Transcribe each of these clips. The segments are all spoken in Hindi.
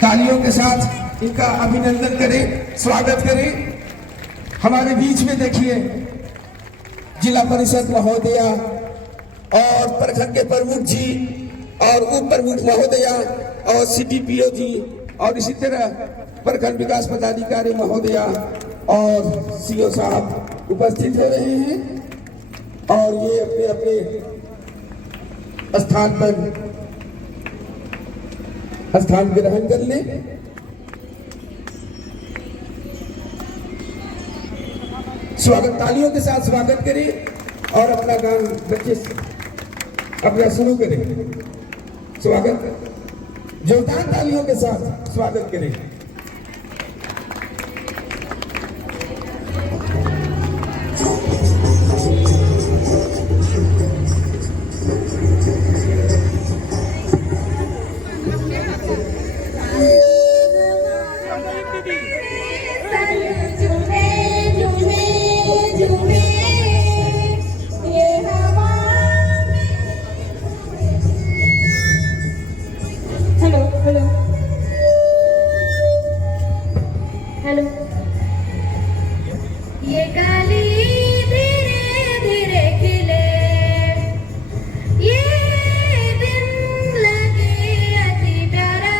तालियों के साथ इनका अभिनंदन करें, स्वागत करें। हमारे बीच में देखिए जिला परिषद महोदया और प्रखंड के प्रमुख जी और उप प्रमुख महोदया और सीडीपीओ जी और इसी तरह प्रखंड विकास पदाधिकारी महोदया और सीओ साहब उपस्थित हो रहे हैं और ये अपने अपने स्थान ग्रहण कर लें। स्वागत, तालियों के साथ स्वागत करें और अपना काम बच्चे अपना शुरू करें। स्वागत, जोरदार तालियों के साथ स्वागत करें। ये काली धीरे धीरे खिले, ये दिन लगे अति प्यारा,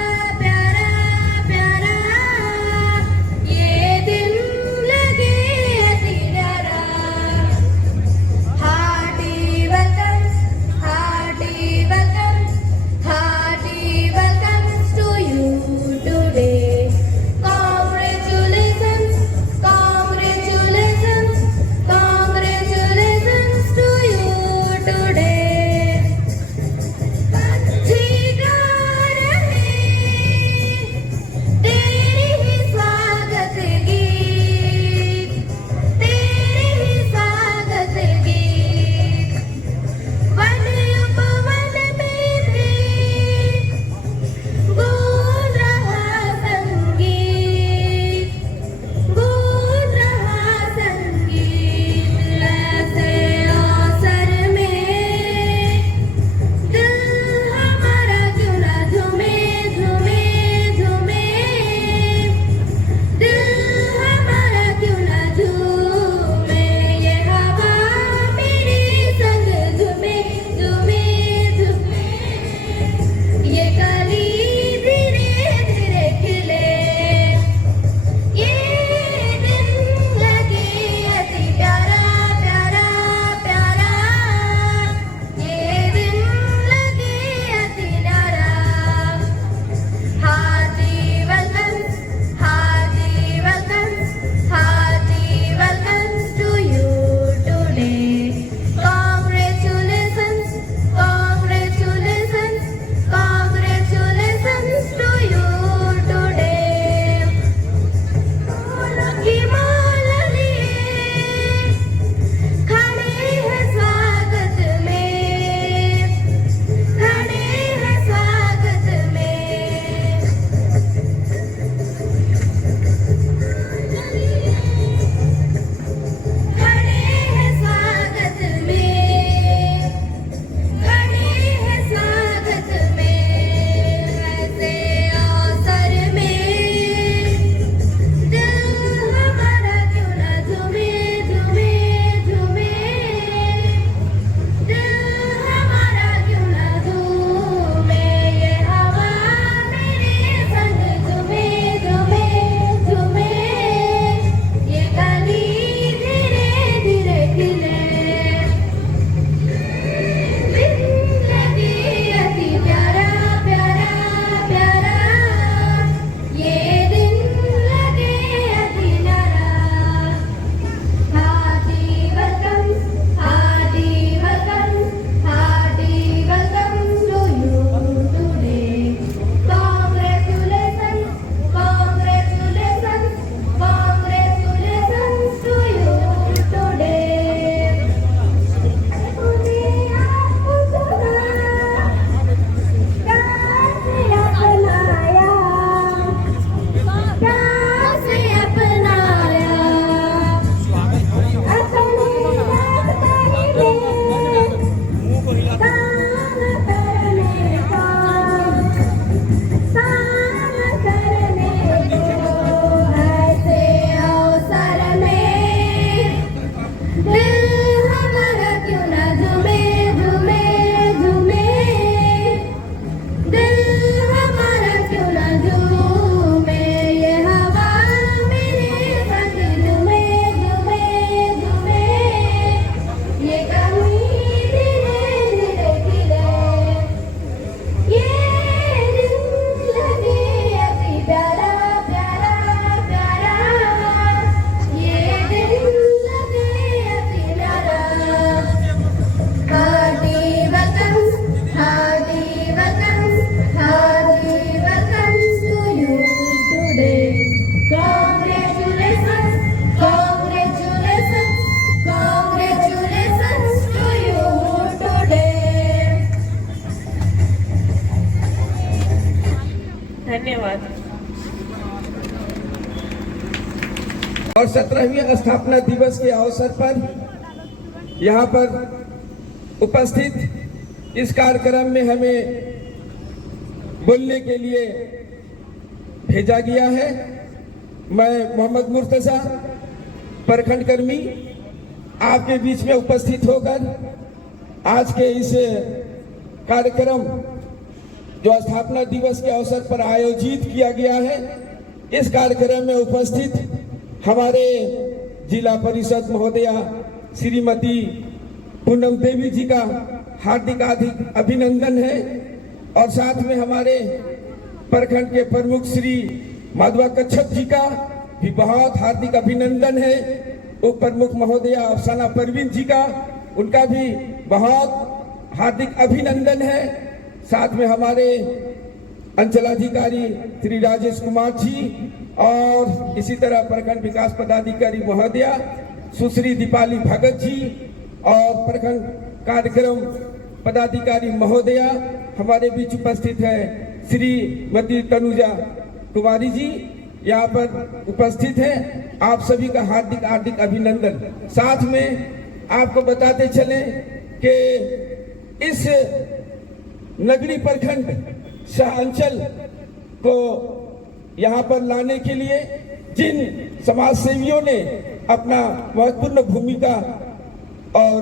धन्यवाद। और 17वीं स्थापना दिवस के अवसर पर यहाँ पर उपस्थित इस कार्यक्रम में हमें बोलने के लिए भेजा गया है। मैं मोहम्मद मुर्तजा प्रखंड कर्मी आपके बीच में उपस्थित होकर आज के इस कार्यक्रम जो स्थापना दिवस के अवसर पर आयोजित किया गया है, इस कार्यक्रम में उपस्थित हमारे जिला परिषद महोदया श्रीमती पूनम देवी जी का हार्दिक अभिनंदन है और साथ में हमारे प्रखंड के प्रमुख श्री माधवा कच्छप जी का भी बहुत हार्दिक अभिनंदन है। उप प्रमुख महोदया अफसाना परवीन जी का, उनका भी बहुत हार्दिक अभिनंदन है। साथ में हमारे अंचलाधिकारी श्री राजेश कुमार जी और इसी तरह प्रखंड विकास पदाधिकारी महोदया सुश्री दीपाली भगत जी और प्रखंड कार्यक्रम पदाधिकारी महोदया हमारे बीच उपस्थित है। श्रीमती तनुजा कुमारी जी यहाँ पर उपस्थित है। आप सभी का हार्दिक अभिनंदन। साथ में आपको बताते चले कि इस नगरी प्रखंड शाह अंचल को यहाँ पर लाने के लिए जिन समाज सेवियों ने अपना महत्वपूर्ण भूमिका और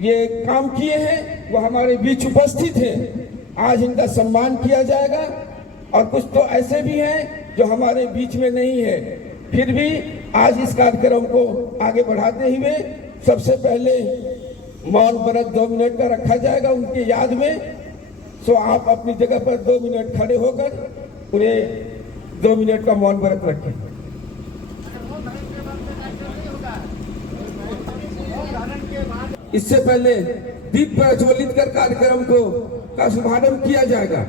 ये काम किए हैं वो हमारे बीच उपस्थित हैं। आज इनका सम्मान किया जाएगा और कुछ तो ऐसे भी हैं जो हमारे बीच में नहीं है, फिर भी आज इस कार्यक्रम को आगे बढ़ाते हुए सबसे पहले मौन व्रत 2 मिनट का रखा जाएगा उनकी याद में। सो आप अपनी जगह पर 2 मिनट खड़े होकर उन्हें 2 मिनट का मौन व्रत रखें। इससे पहले दीप प्रज्वलित कर कार्यक्रम का शुभारंभ किया जाएगा।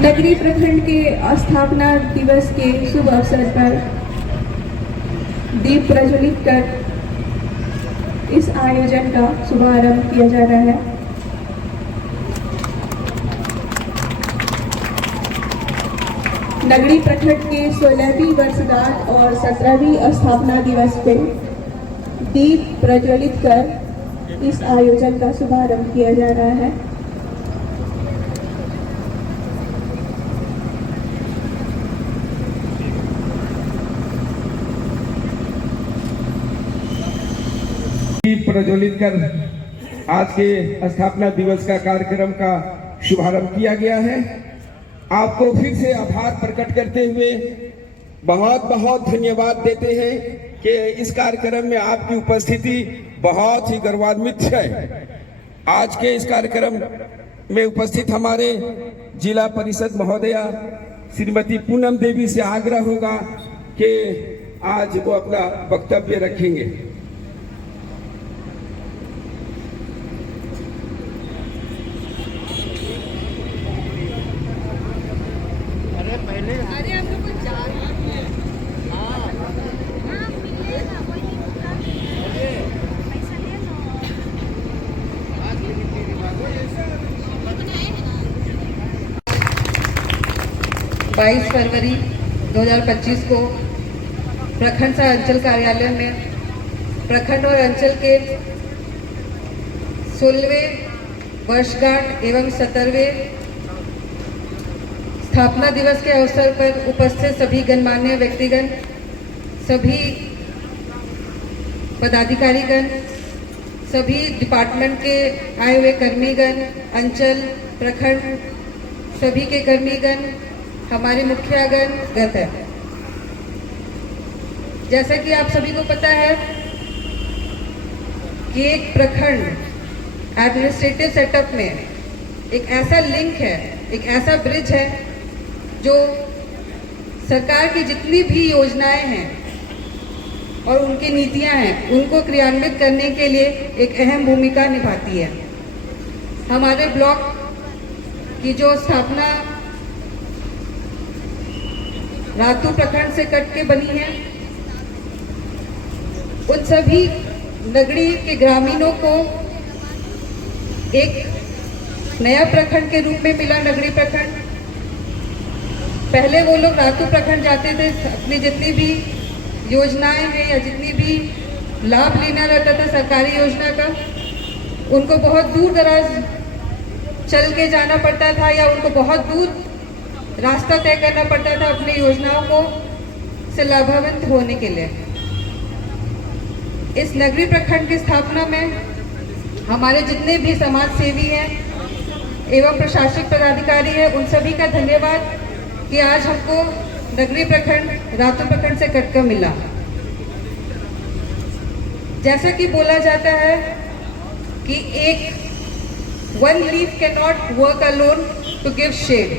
नगरी प्रखंड के स्थापना दिवस के शुभ अवसर पर दीप प्रज्वलित कर इस आयोजन का शुभारंभ किया जा रहा है। नगरी प्रखंड के 16वीं वर्षगांठ और 17वीं स्थापना दिवस पे दीप प्रज्वलित कर इस आयोजन का शुभारंभ किया जा रहा है। दीप प्रज्वलित कर आज के स्थापना दिवस का कार्यक्रम का शुभारंभ किया गया है। आपको फिर से आभार प्रकट करते हुए बहुत बहुत धन्यवाद देते हैं कि इस कार्यक्रम में आपकी उपस्थिति बहुत ही गौरवान्वित है। आज के इस कार्यक्रम में उपस्थित हमारे जिला परिषद महोदया श्रीमती पूनम देवी से आग्रह होगा कि आज वो अपना वक्तव्य रखेंगे। अरे हम लोग को जा रहे हैं। पैसा ले लो। 22 फरवरी 2025 को प्रखंड सह अंचल कार्यालय में प्रखंड और अंचल के 16वें वर्षगांठ एवं 17वें स्थापना दिवस के अवसर पर उपस्थित सभी गणमान्य व्यक्तिगण, सभी पदाधिकारीगण, सभी डिपार्टमेंट के आए हुए कर्मीगण, अंचल प्रखंड सभी के कर्मीगण, हमारे मुखियागण गत है। जैसा कि आप सभी को पता है कि एक प्रखंड एडमिनिस्ट्रेटिव सेटअप में एक ऐसा लिंक है, एक ऐसा ब्रिज है जो सरकार की जितनी भी योजनाएं हैं और उनकी नीतियां हैं उनको क्रियान्वित करने के लिए एक अहम भूमिका निभाती है। हमारे ब्लॉक की जो स्थापना रातू प्रखंड से कट के बनी है उन सभी नगरी के ग्रामीणों को एक नया प्रखंड के रूप में मिला नगरी प्रखंड। पहले वो लोग रातू प्रखंड जाते थे, अपनी जितनी भी योजनाएं हैं या जितनी भी लाभ लेना रहता था सरकारी योजना का, उनको बहुत दूर दराज चल के जाना पड़ता था या उनको बहुत दूर रास्ता तय करना पड़ता था अपनी योजनाओं को से लाभान्वित होने के लिए। इस नगरी प्रखंड की स्थापना में हमारे जितने भी समाज सेवी हैं एवं प्रशासनिक पदाधिकारी हैं, उन सभी का धन्यवाद कि आज हमको नगरी प्रखंड रातू प्रखंड से कटकर मिला। जैसा कि बोला जाता है कि one leaf can not work alone to give shade.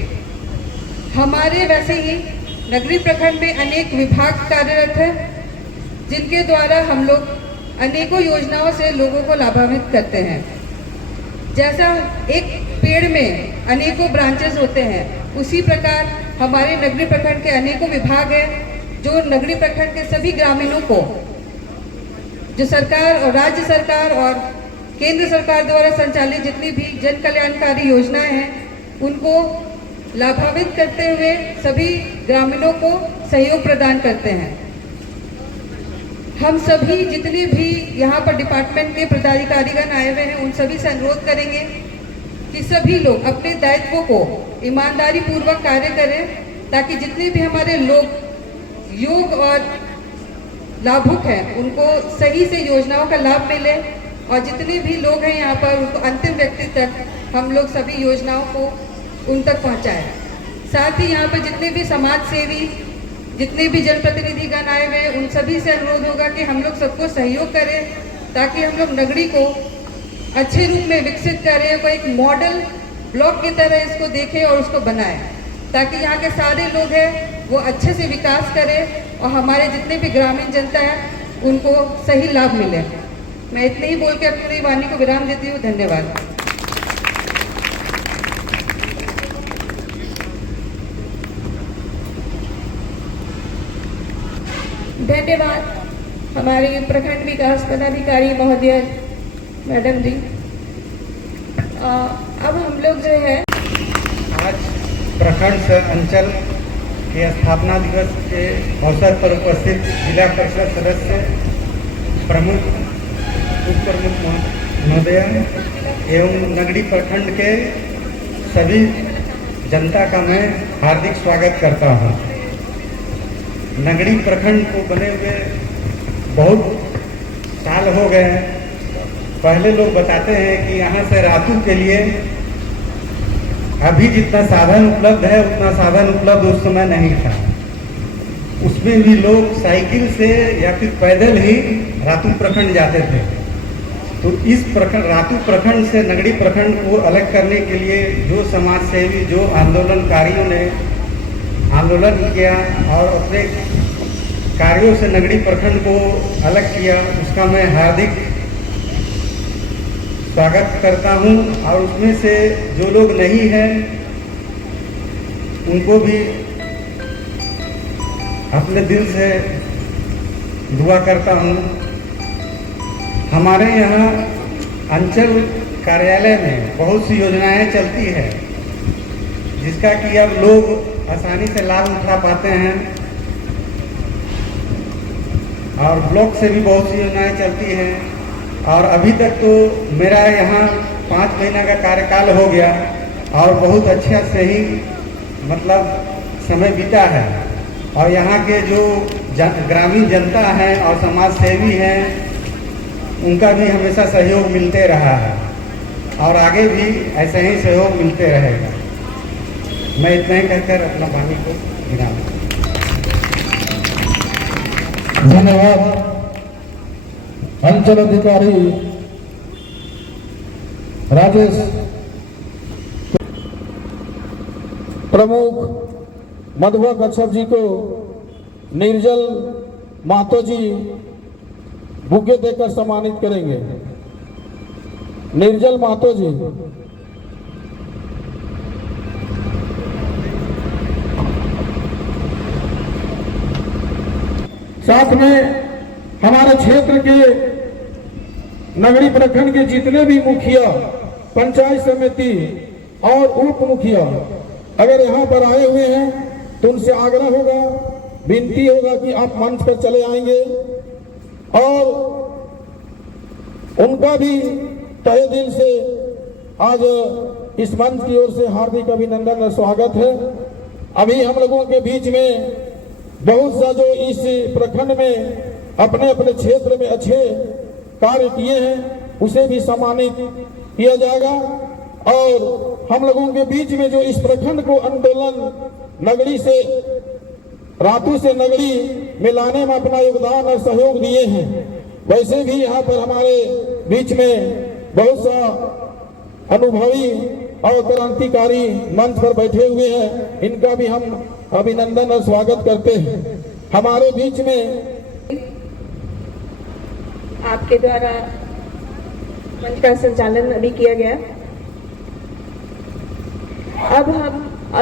हमारे वैसे ही नगरी प्रखंड में अनेक विभाग कार्यरत हैं जिनके द्वारा हम लोग अनेकों योजनाओं से लोगों को लाभान्वित करते हैं। जैसा एक पेड़ में अनेकों ब्रांचेस होते हैं, उसी प्रकार हमारे नगरी प्रखंड के अनेकों विभाग हैं जो नगरी प्रखंड के सभी ग्रामीणों को जो सरकार और राज्य सरकार और केंद्र सरकार द्वारा संचालित जितनी भी जन कल्याणकारी योजनाएं हैं उनको लाभान्वित करते हुए सभी ग्रामीणों को सहयोग प्रदान करते हैं। हम सभी जितने भी यहाँ पर डिपार्टमेंट के पदाधिकारीगण आए हुए हैं उन सभी से अनुरोध करेंगे कि सभी लोग अपने दायित्वों को ईमानदारी पूर्वक कार्य करें ताकि जितने भी हमारे लोग योग और लाभुक हैं उनको सही से योजनाओं का लाभ मिले और जितने भी लोग हैं यहाँ पर उनको अंतिम व्यक्ति तक हम लोग सभी योजनाओं को उन तक पहुँचाएं। साथ ही यहाँ पर जितने भी समाज सेवी जितने भी जनप्रतिनिधिगण आए हुए हैं उन सभी से अनुरोध होगा कि हम लोग सबको सहयोग करें ताकि हम लोग नगरी को अच्छे रूप में विकसित करें, कोई एक मॉडल ब्लॉक की तरह इसको देखें और उसको बनाएं ताकि यहाँ के सारे लोग हैं वो अच्छे से विकास करें और हमारे जितने भी ग्रामीण जनता है उनको सही लाभ मिले। मैं इतने ही बोल के अपनी वाणी को विराम देती हूँ। धन्यवाद। धन्यवाद हमारे प्रखंड विकास पदाधिकारी महोदय मैडम जी। अब हम लोग जो है आज प्रखंड से अंचल के स्थापना दिवस के अवसर पर उपस्थित जिला परिषद सदस्य प्रमुख उप प्रमुख महोदय एवं नगरी प्रखंड के सभी जनता का मैं हार्दिक स्वागत करता हूं। नगरी प्रखंड को बने हुए बहुत साल हो गए हैं। पहले लोग बताते हैं कि यहाँ से रातू के लिए अभी जितना साधन उपलब्ध है उतना साधन उपलब्ध उस समय नहीं था। उसमें भी लोग साइकिल से या फिर पैदल ही रातू प्रखंड जाते थे। तो इस प्रखंड रातू प्रखंड से नगरी प्रखंड को अलग करने के लिए जो समाज सेवी जो आंदोलनकारियों ने आंदोलन किया और अपने कार्यों से नगरी प्रखंड को अलग किया उसका मैं हार्दिक स्वागत करता हूं। और उसमें से जो लोग नहीं हैं उनको भी अपने दिल से दुआ करता हूं। हमारे यहाँ अंचल कार्यालय में बहुत सी योजनाएं चलती है जिसका कि अब लोग आसानी से लाभ उठा पाते हैं और ब्लॉक से भी बहुत सी योजनाएं चलती हैं। और अभी तक तो मेरा यहाँ 5 महीना का कार्यकाल हो गया और बहुत अच्छा से ही मतलब समय बीता है। और यहाँ के जो ग्रामीण जनता है और समाज सेवी हैं उनका भी हमेशा सहयोग मिलते रहा है और आगे भी ऐसे ही सहयोग मिलते रहेगा। मैं इतना ही कहकर अपना वाणी को विराम दूं। धन्यवाद अंचल अधिकारी राजेश। प्रमुख मधुआ कच्छप जी को निर्जल महतो जी बुके देकर सम्मानित करेंगे। निर्जल महतो जी। साथ में हमारे क्षेत्र के नगरी प्रखंड के जितने भी मुखिया, पंचायत समिति और उप मुखिया अगर यहाँ पर आए हुए हैं तो उनसे आग्रह होगा, विनती होगा कि आप मंच पर चले आएंगे और उनका भी तहे दिल से आज इस मंच की ओर से हार्दिक अभिनंदन और स्वागत है। अभी हम लोगों के बीच में बहुत सा जो इस प्रखंड में अपने अपने क्षेत्र में अच्छे कार्य किए हैं उसे भी सम्मानित किया जाएगा और हम लोगों के बीच में जो इस प्रखंड को आंदोलन नगरी से रातू से नगरी में लाने में अपना योगदान और सहयोग दिए हैं, वैसे भी यहाँ पर हमारे बीच में बहुत सा अनुभवी और क्रांतिकारी मंच पर बैठे हुए हैं, इनका भी हम अभिनंदन और स्वागत करते हैं। हमारे बीच में आपके द्वारा मंच का संचालन अभी किया गया। अब हम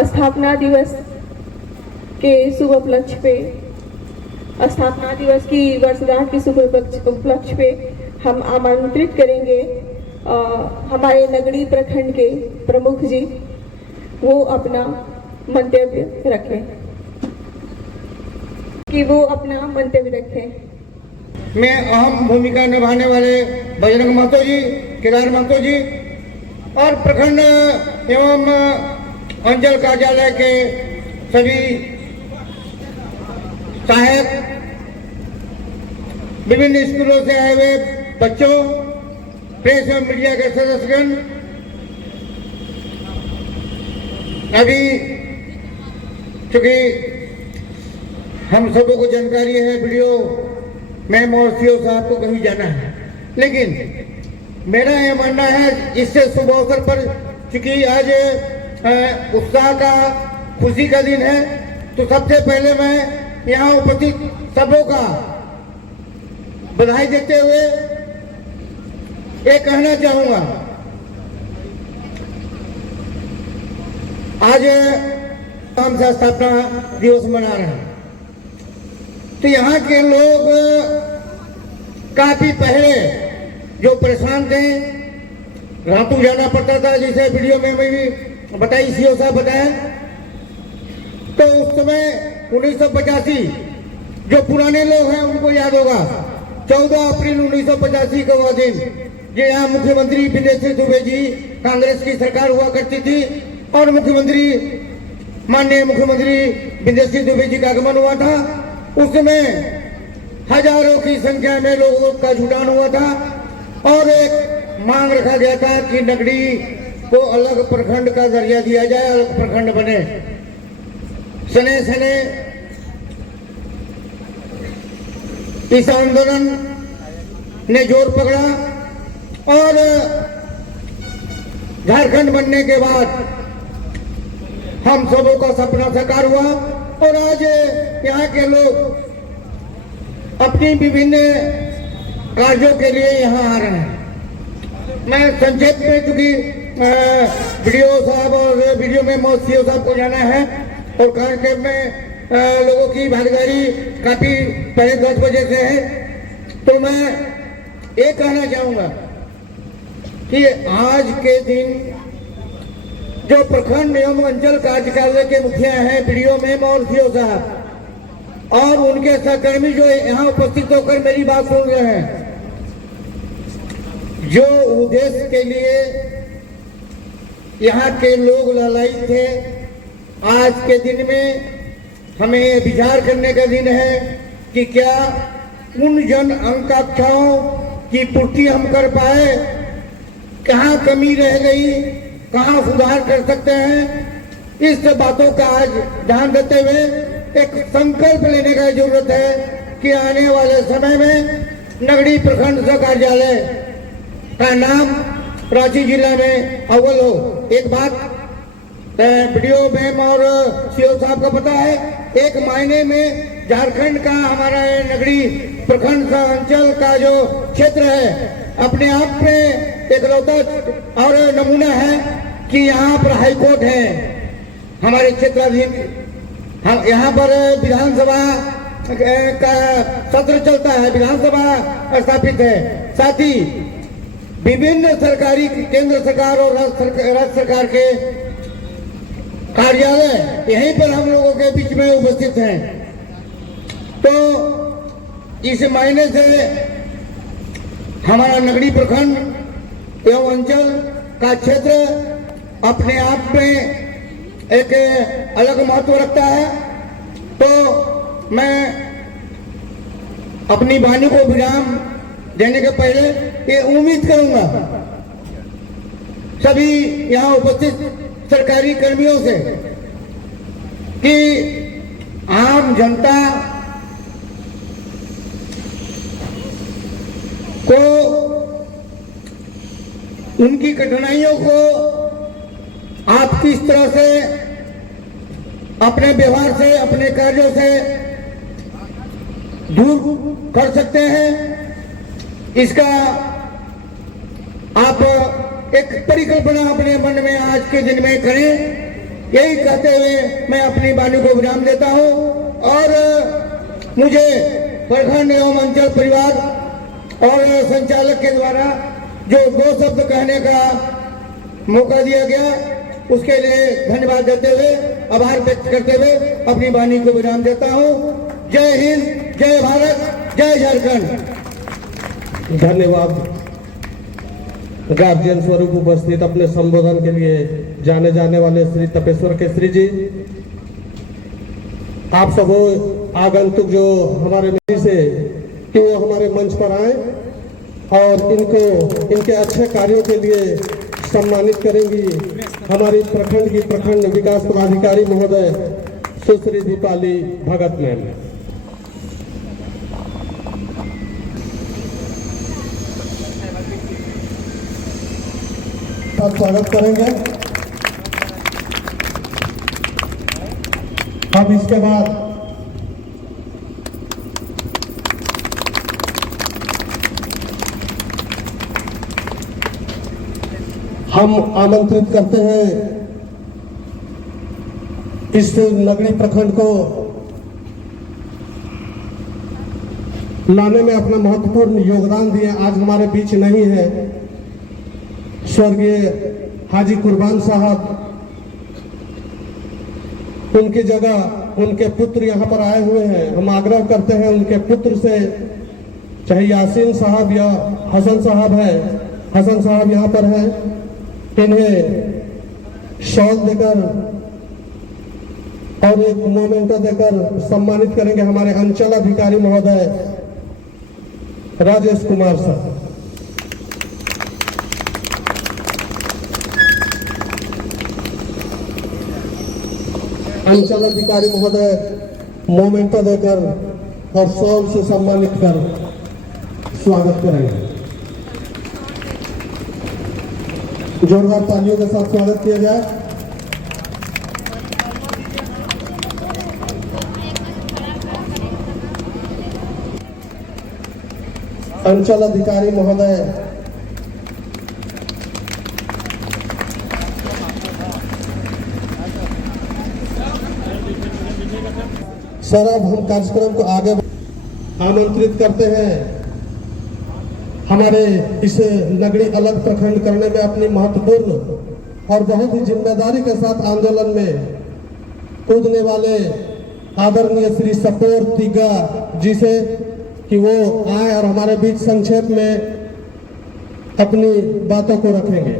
स्थापना दिवस के शुभ उपलक्ष्य पे, स्थापना दिवस की वर्षगांठ के शुभ उपलक्ष्य पे हम आमंत्रित करेंगे हमारे नगरी प्रखंड के प्रमुख जी, वो अपना मंतव्य रखें, कि वो अपना मंतव्य रखें। में अहम भूमिका निभाने वाले बजरंग महतो जी, केदार महतो जी और प्रखंड एवं अंचल कार्यालय के सभी सहायक, विभिन्न स्कूलों से आए हुए बच्चों, प्रेस एवं मीडिया के सदस्यगण, अभी चूंकि हम सबों को जानकारी है वीडियो मैम और सीओ साहब को कहीं जाना है, लेकिन मेरा यह मानना है इससे शुभ अवसर पर, चूंकि आज उत्साह का, खुशी का दिन है, तो सबसे पहले मैं यहाँ उपस्थित सबों का बधाई देते हुए ये कहना चाहूंगा, आज हम स्थापना दिवस मना रहे हैं, तो यहाँ के लोग काफी पहले जो परेशान थे, रातू जाना पड़ता था, जैसे वीडियो में भी बताई, सीओ साहब बताया, तो उस समय 1985 जो पुराने लोग हैं उनको याद होगा, 14 अप्रैल 1985 का वह दिन, जो यहाँ मुख्यमंत्री विदेशी दुबे जी, कांग्रेस की सरकार हुआ करती थी और मुख्यमंत्री, माननीय मुख्यमंत्री विदेशी दुबे जी का आगमन हुआ था। उस समय हजारों की संख्या में लोगों का जुटान हुआ था और एक मांग रखा गया था कि नगरी को अलग प्रखंड का दर्जा दिया जाए, अलग प्रखंड बने। सने सने इस आंदोलन ने जोर पकड़ा और झारखंड बनने के बाद हम सबों का सपना साकार हुआ और आज यहाँ के लोग अपनी विभिन्न कार्यों के लिए यहाँ आ रहे हैं। मैं संक्षेप में, चूंकि वीडियो साहब और वीडियो में सीओ साहब को जाना है और कार्यक्रम में लोगों की भागीदारी काफी पहले 10 बजे से है, तो मैं ये कहना चाहूंगा कि आज के दिन जो प्रखंड एवं अंचल कार्यालय के मुखिया हैं, वीडियो मैम और सीओ साहब और उनके सहकर्मी जो यहाँ उपस्थित होकर मेरी बात सुन रहे हैं, जो उद्देश्य के लिए यहाँ के लोग ललायित थे, आज के दिन में हमें विचार करने का दिन है कि क्या उन जन आकांक्षाओं की पूर्ति हम कर पाए, कहाँ कमी रह गई, कहाँ सुधार कर सकते हैं। इस बातों का आज ध्यान देते हुए एक संकल्प लेने का जरूरत है कि आने वाले समय में नगरी प्रखंड कार्यालय का नाम रांची जिला में अव्वल हो। एक बात वीडियो मैम और सीओ साहब का पता है, एक मायने में झारखंड का हमारा नगरी प्रखंड का अंचल का जो क्षेत्र है अपने आप में एक लौता और नमूना है कि यहाँ पर हाई कोर्ट है, हमारे क्षेत्राधीन, यहाँ पर विधानसभा का सत्र चलता है, विधानसभा स्थापित है। साथ ही विभिन्न सरकारी, केंद्र सरकार और राज्य सरकार के कार्यालय यहीं पर हम लोगों के बीच में उपस्थित हैं। तो इस मायने से हमारा नगड़ी प्रखंड एवं अंचल का क्षेत्र अपने आप में एक अलग महत्व रखता है। तो मैं अपनी वाणी को विराम देने के पहले ये उम्मीद करूंगा सभी यहाँ उपस्थित सरकारी कर्मियों से कि आम जनता को उनकी कठिनाइयों को आप किस तरह से अपने व्यवहार से, अपने कार्यों से दूर कर सकते हैं, इसका आप एक परिकल्पना अपने मन में आज के दिन में करें। यही कहते हुए मैं अपनी वाणी को विराम देता हूं और मुझे प्रखंड एवं अंचल परिवार और संचालक के द्वारा जो 2 शब्द कहने का मौका दिया गया उसके लिए धन्यवाद देते हुए, आभार व्यक्त करते हुए अपनी वाणी को विराम देता हूं। जय हिंद, जय भारत, जय झारखंड। धन्यवाद। गार्जियन स्वरूप उपस्थित अपने संबोधन के लिए जाने जाने वाले श्री तपेश्वर केसरी जी, आप सब आगंतुक जो हमारे मित्र से कि वो हमारे मंच पर आए और इनको इनके अच्छे कार्यों के लिए सम्मानित करेंगी हमारी प्रखंड की प्रखंड विकास पदाधिकारी महोदय सुश्री दीपाली भगत मैम। स्वागत करेंगे। अब इसके बाद हम आमंत्रित करते हैं इस नगरी प्रखंड को लाने में अपना महत्वपूर्ण योगदान दिए, आज हमारे बीच नहीं है, स्वर्गीय हाजी कुर्बान साहब, उनकी जगह उनके पुत्र यहाँ पर आए हुए हैं। हम आग्रह करते हैं उनके पुत्र से, चाहे यासीन साहब या हसन साहब है, हसन साहब यहाँ पर हैं, इन्हें शॉल देकर और एक मोमेंटो देकर सम्मानित करेंगे हमारे अंचल अधिकारी महोदय राजेश कुमार साहब। अंचल अधिकारी महोदय मोमेंटो देकर और शॉल से सम्मानित कर स्वागत करेंगे। जोरदार तालियों के साथ स्वागत किया जाए। अंचल अधिकारी महोदय सर, अब हम कार्यक्रम को आगे आमंत्रित करते हैं हमारे इस नगरी अलग प्रखंड करने में अपनी महत्वपूर्ण और बहुत ही जिम्मेदारी के साथ आंदोलन में कूदने वाले आदरणीय श्री सपोर तिग्गा जी से कि वो आए और हमारे बीच संक्षेप में अपनी बातों को रखेंगे।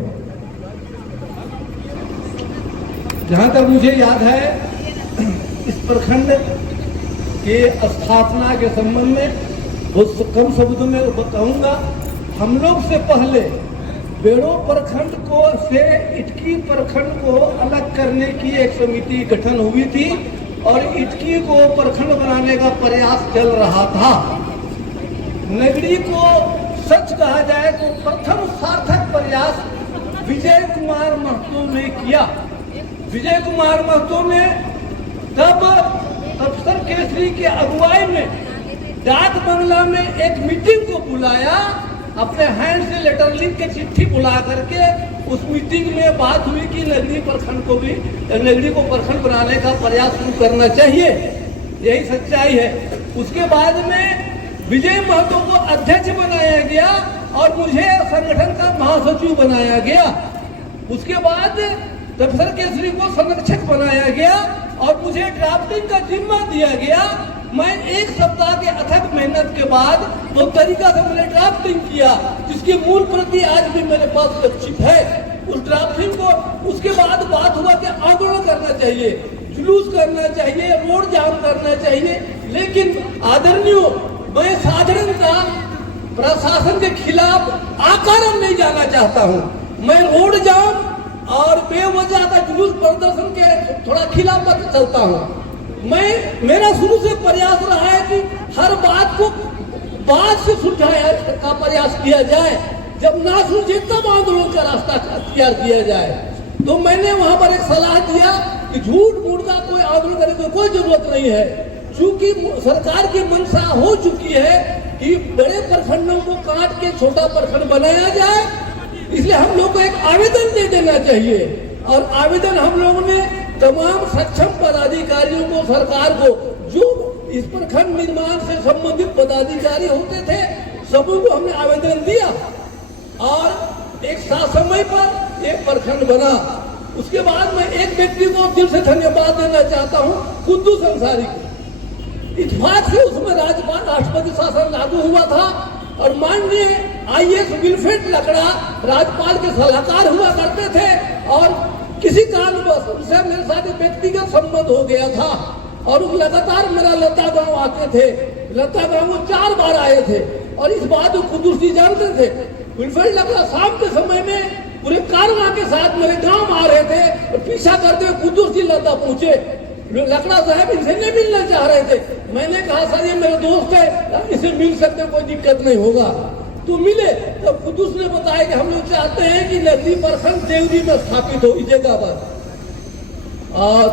जहाँ तक मुझे याद है, इस प्रखंड के स्थापना के संबंध में बहुत कम शब्दों में कहूँगा। हम लोग से पहले बेड़ो प्रखंड को से इटकी प्रखंड को अलग करने की एक समिति गठन हुई थी और इटकी को प्रखंड बनाने का प्रयास चल रहा था। नगरी को सच कहा जाए तो प्रथम सार्थक प्रयास विजय कुमार महतो ने किया। विजय कुमार महतो ने तब अफसर केसरी के अगुवाई में डाक बंगला में एक मीटिंग को बुलाया, अपने हैंड से लेटर लिख के चिट्ठी बुला करके उस मीटिंग में बात हुई कि नगरी प्रखंड को भी, नगरी को प्रखंड बनाने का प्रयास शुरू करना चाहिए। यही सच्चाई है। उसके बाद में विजय महतो को अध्यक्ष बनाया गया और मुझे संगठन का महासचिव बनाया गया। उसके बाद प्रोफेसर केसरी को संरक्षक बनाया गया और मुझे ड्राफ्टिंग का जिम्मा दिया गया। मैं एक सप्ताह के अथक मेहनत के बाद वो तरीका से मैंने ड्राफ्टिंग किया, जिसकी मूल प्रति आज भी मेरे पास सुरक्षित है। उस ड्राफ्टिंग को उसके बाद बात हुआ कि आंदोलन करना चाहिए, जुलूस करना चाहिए, रोड जाम करना चाहिए, लेकिन आदरणीय मैं साधारणता प्रशासन के खिलाफ आकारण नहीं जाना चाहता हूँ। मैं रोड जाम और बेवजह का जुलूस प्रदर्शन के थोड़ा खिलाफ मत चलता हूँ। मेरा शुरू से प्रयास रहा है कि हर बात को बात से सुलझाने का प्रयास किया जाए, जब ना सुलझे तब आंदोलन का रास्ता तैयार किया जाए। तो मैंने वहां पर एक सलाह दिया कि झूठ मूठ का कोई आंदोलन करने की कोई जरूरत नहीं है, क्योंकि सरकार की मंशा हो चुकी है कि बड़े प्रखंडों को काट के छोटा प्रखंड बनाया जाए। इसलिए हम लोग को एक आवेदन दे देना चाहिए और आवेदन हम लोगों ने तमाम सक्षम पदाधिकारियों को, सरकार को, जो इस प्रखंड निर्माण से संबंधित पदाधिकारी होते थे, सबों को हमने आवेदन दिया और एक साथ समय पर एक प्रखंड बना। उसके बाद मैं एक व्यक्ति को दिल से धन्यवाद देना चाहता हूँ, कुद्दूस अंसारी को। इत्तेफाक से उसमें राष्ट्रपति शासन लागू हुआ था और माननीय IAS विल्फ्रेड लकड़ा राज्यपाल के सलाहकार हुआ करते थे और किसी कारणवश उनसे मेरे साथ व्यक्तिगत संबंध हो गया था और वो लगातार मेरा लता गांव आते थे। लता गांव वो 4 बार आए थे और इस बात को कुद्दूस जी जानते थे। विल्फ्रेड लकड़ा शाम के समय में पूरे कारवां के साथ मेरे गांव आ रहे थे और पीछा करते हुए कुद्दूस जी लता पहुंचे। लकड़ा साहब इनसे नहीं मिलना चाह रहे थे। मैंने कहा सर ये मेरे दोस्त है, इसे मिल सकते, कोई दिक्कत नहीं होगा। तो मिले तब कुद्दूस ने बताया कि हम लोग चाहते हैं कि नगरी प्रखंड देवरी में स्थापित हो इस जगह पर।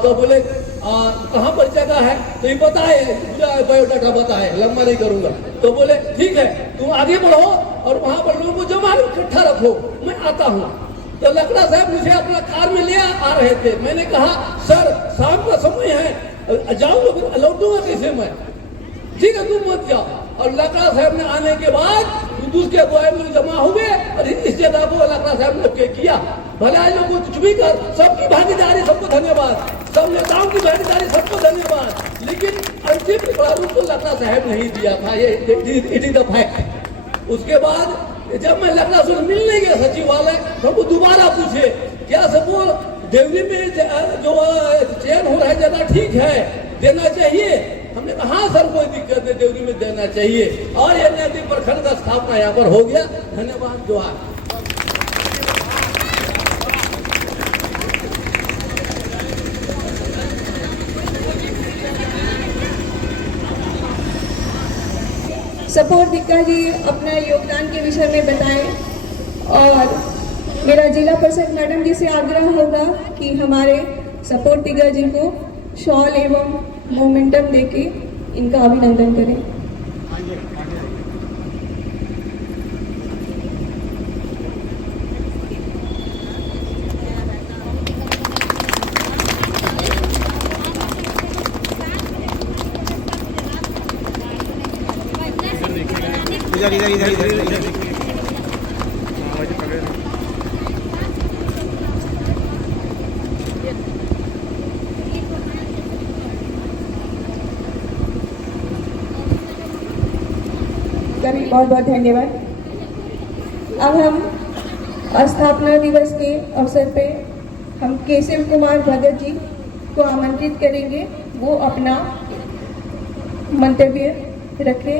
तो बोले कहाँ पर जगह है, तो ये बताए, पूरा बायोडाटा बताए, लंबा नहीं करूंगा। तो बोले ठीक है तुम आगे बढ़ो और वहां पर लोगों को जमा इकट्ठा रखो, मैं आता हूँ। तो लकड़ा साहब मुझे अपना कार में ले आ रहे थे। मैंने कहा सर शाम का समय है, जाऊंगा लौटूंगा कैसे मैं? ठीक है तुम मत जाओ। और लकड़ा साहब ने आने के बाद कुद्दूस के अगुवाई में जमा हुए और इस जगह को लकड़ा साहब ने ओके किया। भले आज लोग कुछ भी कर, सबकी भागीदारी, सबको धन्यवाद, सब नेताओं की भागीदारी, सबको धन्यवाद, लेकिन अंतिम प्रारूप को लकड़ा साहब नहीं दिया था। ये इट इज द फैक्ट। उसके बाद जब मैं लकड़ा से मिलने गया सचिवालय, तो वो दोबारा पूछे क्या सबको देवरी में जो चयन हो रहा है जगह ठीक है, देना चाहिए? हमने कहा हाँ सर कोई दिक्कत नहीं, देवरी में देना चाहिए और ये नदी प्रखंड का स्थापना यहाँ पर हो गया। धन्यवाद, जोहार। सपोर्ट दिक्का जी अपना योगदान के विषय में बताएं और मेरा जिला परिषद मैडम जी से आग्रह होगा कि हमारे सपोर्ट दिग्गा जी को शॉल एवं मोमेंटम देके इनका अभिनंदन करें। इधर बहुत बहुत धन्यवाद। अब हम स्थापना दिवस के अवसर पे हम केशव कुमार भगत जी को आमंत्रित करेंगे, वो अपना मंतव्य रखें।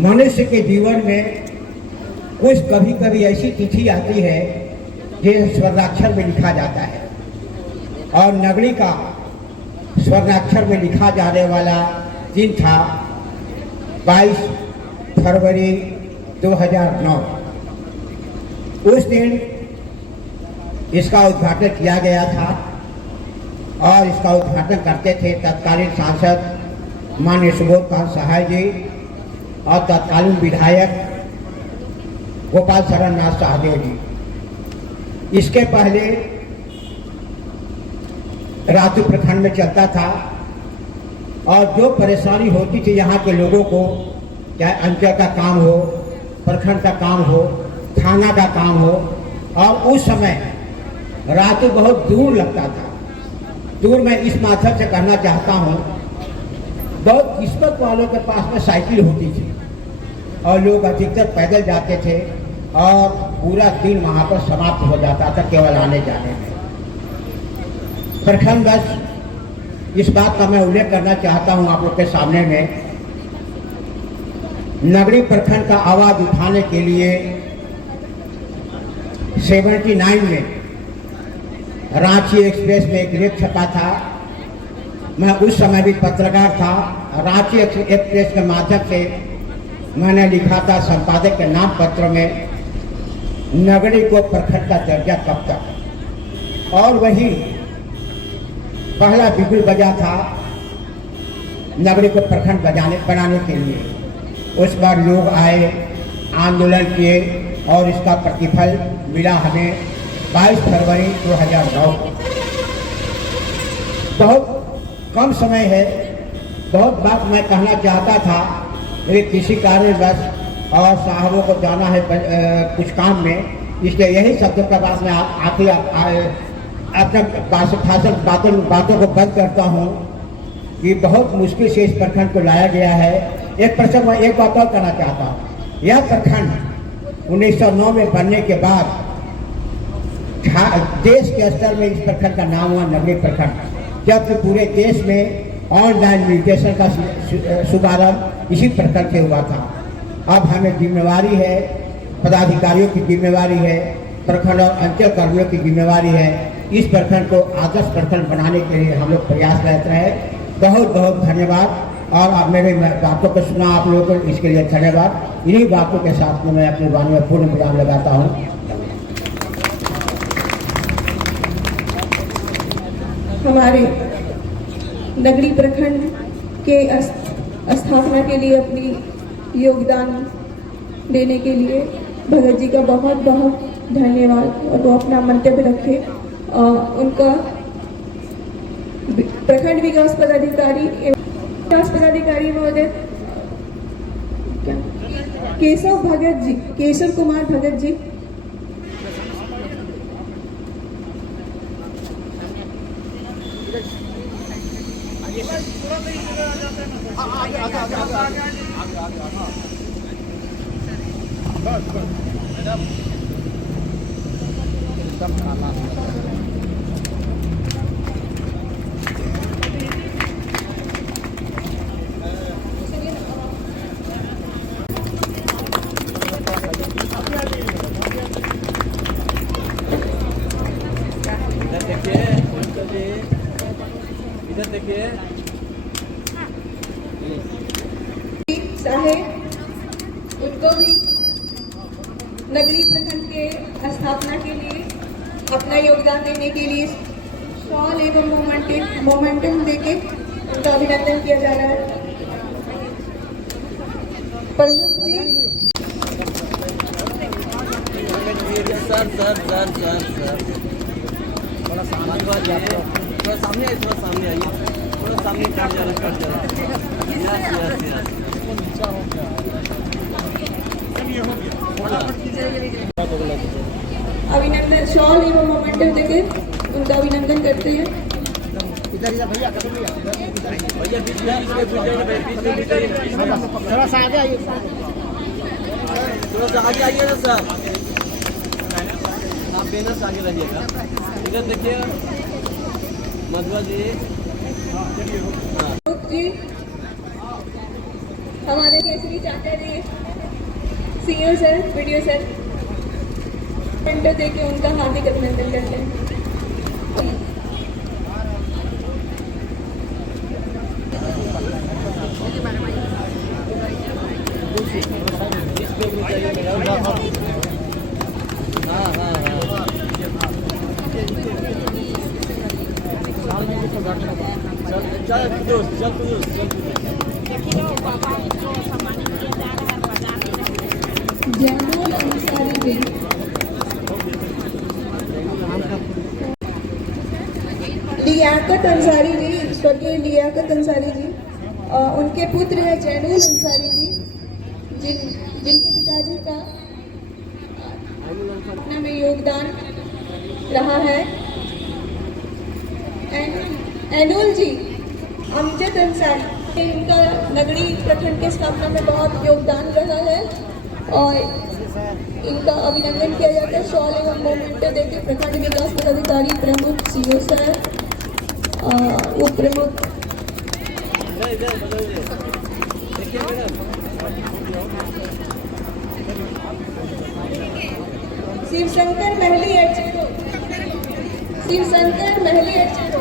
मनुष्य के जीवन में कुछ कभी कभी ऐसी तिथि आती है जिसे स्वर्णाक्षर में लिखा जाता है और नगरी का स्वर्णाक्षर में लिखा जाने वाला दिन था 22 फरवरी 2009। उस दिन इसका उद्घाटन किया गया था और इसका उद्घाटन करते थे तत्कालीन सांसद माननीय सुबोध कांत सहाय जी और तत्कालीन विधायक गोपाल शरण नाथ सहदेव जी। इसके पहले रातू प्रखंड में चलता था और जो परेशानी होती थी यहाँ के लोगों को, चाहे अंचल का काम हो, प्रखंड का काम हो, थाना का काम हो, और उस समय रास्ते बहुत दूर लगता था। दूर मैं इस माध्यम से कहना चाहता हूँ, बहुत किस्मत वालों के पास में साइकिल होती थी और लोग अधिकतर पैदल जाते थे और पूरा दिन वहाँ पर समाप्त हो जाता था केवल आने जाने में। प्रखंड बस इस बात का मैं उल्लेख करना चाहता हूँ आप लोग के सामने में, नगरी प्रखंड का आवाज उठाने के लिए 79 में रांची एक्सप्रेस में एक लेख छपा था। मैं उस समय भी पत्रकार था। रांची एक्सप्रेस के माध्यम से मैंने लिखा था संपादक के नाम पत्र में, नगरी को प्रखंड का दर्जा कब तक, और वही पहला बिगुल बजा था नगरी को प्रखंड बनाने के लिए। उस बार लोग आए, आंदोलन किए और इसका प्रतिफल मिला हमें 22 फरवरी 2009 को। बहुत कम समय है, बहुत बात मैं कहना चाहता था, लेकिन किसी कारणवश और साहबों को जाना है कुछ काम में, इसलिए यही शब्दों का बात मैं आखिर अपने बातों को बंद करता हूँ कि बहुत मुश्किल से इस प्रखंड को लाया गया है। एक प्रसंग मैं एक बात और कहना चाहता हूँ, यह प्रखंड 1909 में बनने के बाद देश के स्तर में इस प्रखंड का नाम हुआ नगरी प्रखंड, जबकि पूरे देश में ऑनलाइन म्यूटेशन का शुभारंभ इसी प्रखंड से हुआ था। अब हमें जिम्मेवारी है, पदाधिकारियों की जिम्मेवारी है, प्रखंड और अंचल कर्मियों की जिम्मेवारी है, इस प्रखंड को आदर्श प्रखंड बनाने के लिए हम लोग प्रयासरत रहे। बहुत बहुत धन्यवाद। और अब मेरे बातों को सुना आप लोगों को, इसके लिए धन्यवाद। इन्हीं बातों के साथ में मैं अपनी वाणी में पूर्ण विराम लगाता हूँ। हमारे नगरी प्रखंड के स्थापना के लिए अपनी योगदान देने के लिए भगत जी का बहुत बहुत धन्यवाद। और वो अपना मंतव्य रखे। उनका प्रखंड विकास पदाधिकारी महोदय केशव कुमार भगत जी, साहेब, उनको भी नगरी प्रखंड के स्थापना के लिए अपना योगदान देने के लिए शॉल एवं मोमेंटम देके उनका अभिनंदन किया जा रहा है। प्रमुख जी, सर थोड़ा सामने आइए, थोड़ा सामने कट जा अभिनंदन शॉल एवं मोमेंटम देके उनका अभिनंदन करते हैं। थोड़ा सा आगे आइए, ना सर, आप बैनर से आगे रहिएगा। इधर देखिए मधुआ जी, हमारे केसरी चाचा जी, सीईओ सर, वीडियो सर, पेंटो देके उनका हार्दिक अभिनंदन करते हैं। जैनुल अंसारी जी, लियाकत अंसारी जी, स्वर्गीय लियाकत अंसारी जी, उनके पुत्र हैं जैनुल अंसारी जी, जिनके पिताजी का घटना में योगदान रहा है। एनुल जी, अमजद अंसारी, इनका नगड़ी प्रखंड के स्थापना में बहुत योगदान रहा है और इनका अभिनंदन किया जाता है। शॉल एवं मोमेंटो देके प्रखंड विकास पदाधिकारी प्रमुख सीओ सर, उप प्रमुख शिवशंकर महली एचओ, शिवशंकर महली एचओ,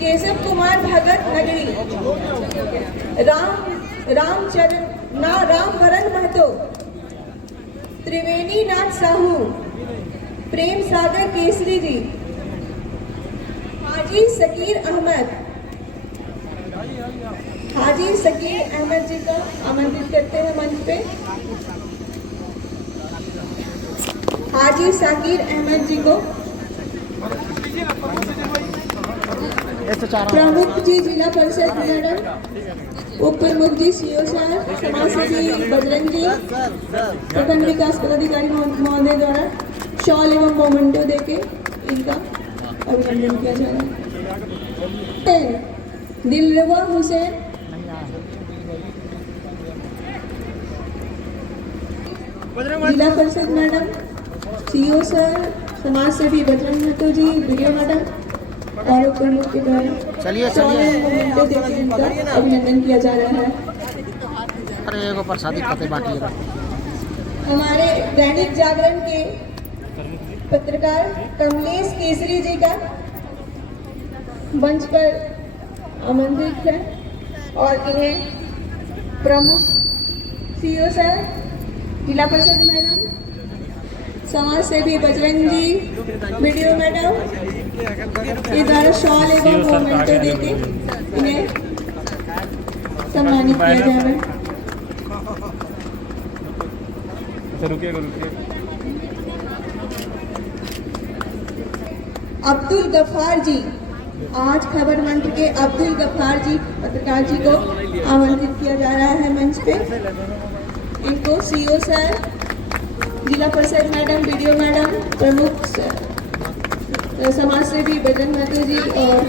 केशव कुमार भगत नगरी, रामवरण महतो, त्रिवेणी नाथ साहू, प्रेम सागर केसरी जी, हाजी सकीर अहमद जी का आमंत्रित करते हैं मंच पे। हाजी साकिर अहमद जी को, प्रमुख जी जिला परिषद मैडम, उप प्रमुख जी सीओ साहब, समाज सेवी बजरंग जी, प्रखंड विकास पदाधिकारी महोदय द्वारा शॉल एवं मोमेंटो देके इनका अभिनंदन किया जा रहा है। दिलरुबा हुसैन, जिला परिषद मैडम, सीओ सर, समाज सेवी बजरंग महतो जी, वीडियो मैडम और उप प्रमुख के द्वारा शॉल एवं मोमेंटो देके इनका अभिनंदन किया जा रहा है। हमारे दैनिक जागरण के पत्रकार कमलेश केसरी जी का मंच पर आमंत्रित है और इन्हें प्रमुख सीओ सर, जिला परिषद मैडम, समाज सेवी बजरंग जी, वीडियो मैडम के द्वारा शॉल एवं मोमेंटो देके इन्हें सम्मानित किया जा रहा है। अब्दुल गफ्फार जी, आज खबर मंच के अब्दुल गफ्फार जी पत्रकार जी को आमंत्रित किया जा रहा है मंच पे। इनको सीओ सर, जिला परिषद मैडम, वीडियो मैडम, प्रमुख समाज सेवी बजरंग महतो जी और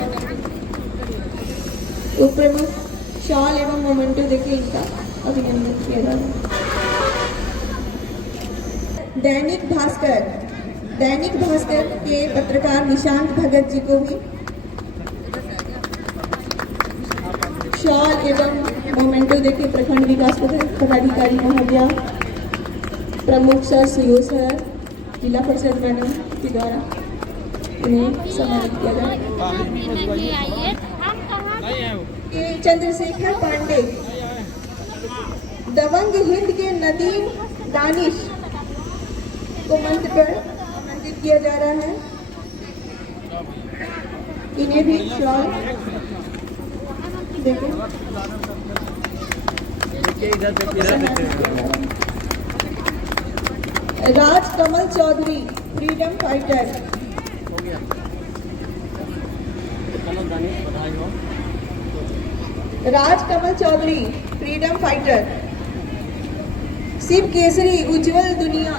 उप प्रमुख शॉल एवं मोमेंटो देके इनका अभिनंदन किया जा रहा है। दैनिक भास्कर के पत्रकार निशांत भगत जी को भी शॉल एवं मोमेंटो देके प्रखंड विकास पदाधिकारी महोदया, प्रमुख सर, सीओ सर, जिला परिषद मैडम के द्वारा इन्हें सम्मानित किया जाए। चंद्रशेखर पांडे, दबंग हिंद के नदीम दानिश को मंच पर आमंत्रित किया जा रहा है। इन्हें भी शॉल देखें। Raj Kamal Chaudhary, freedom fighter, Raj Kamal Chaudhary, freedom fighter, Shiv Kesari, उज्जवल दुनिया,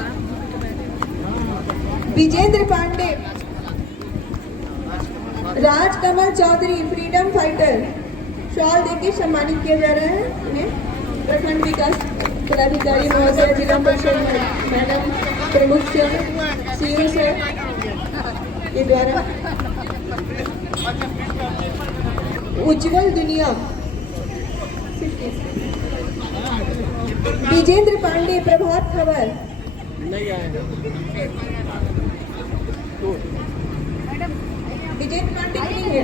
Vijendra Pandey, Raj Kamal Chaudhary, freedom fighter, shawl देके सम्मानित किया जा रहा है। उन्हें प्रखंड विकास पदाधिकारी महोदय, जिला परिषद मैडम, प्रमुख सीओ सर के द्वारा उज्जवल दुनिया, विजेंद्र पांडे, प्रभात खबर, विजेंद्र पांडे नहीं है,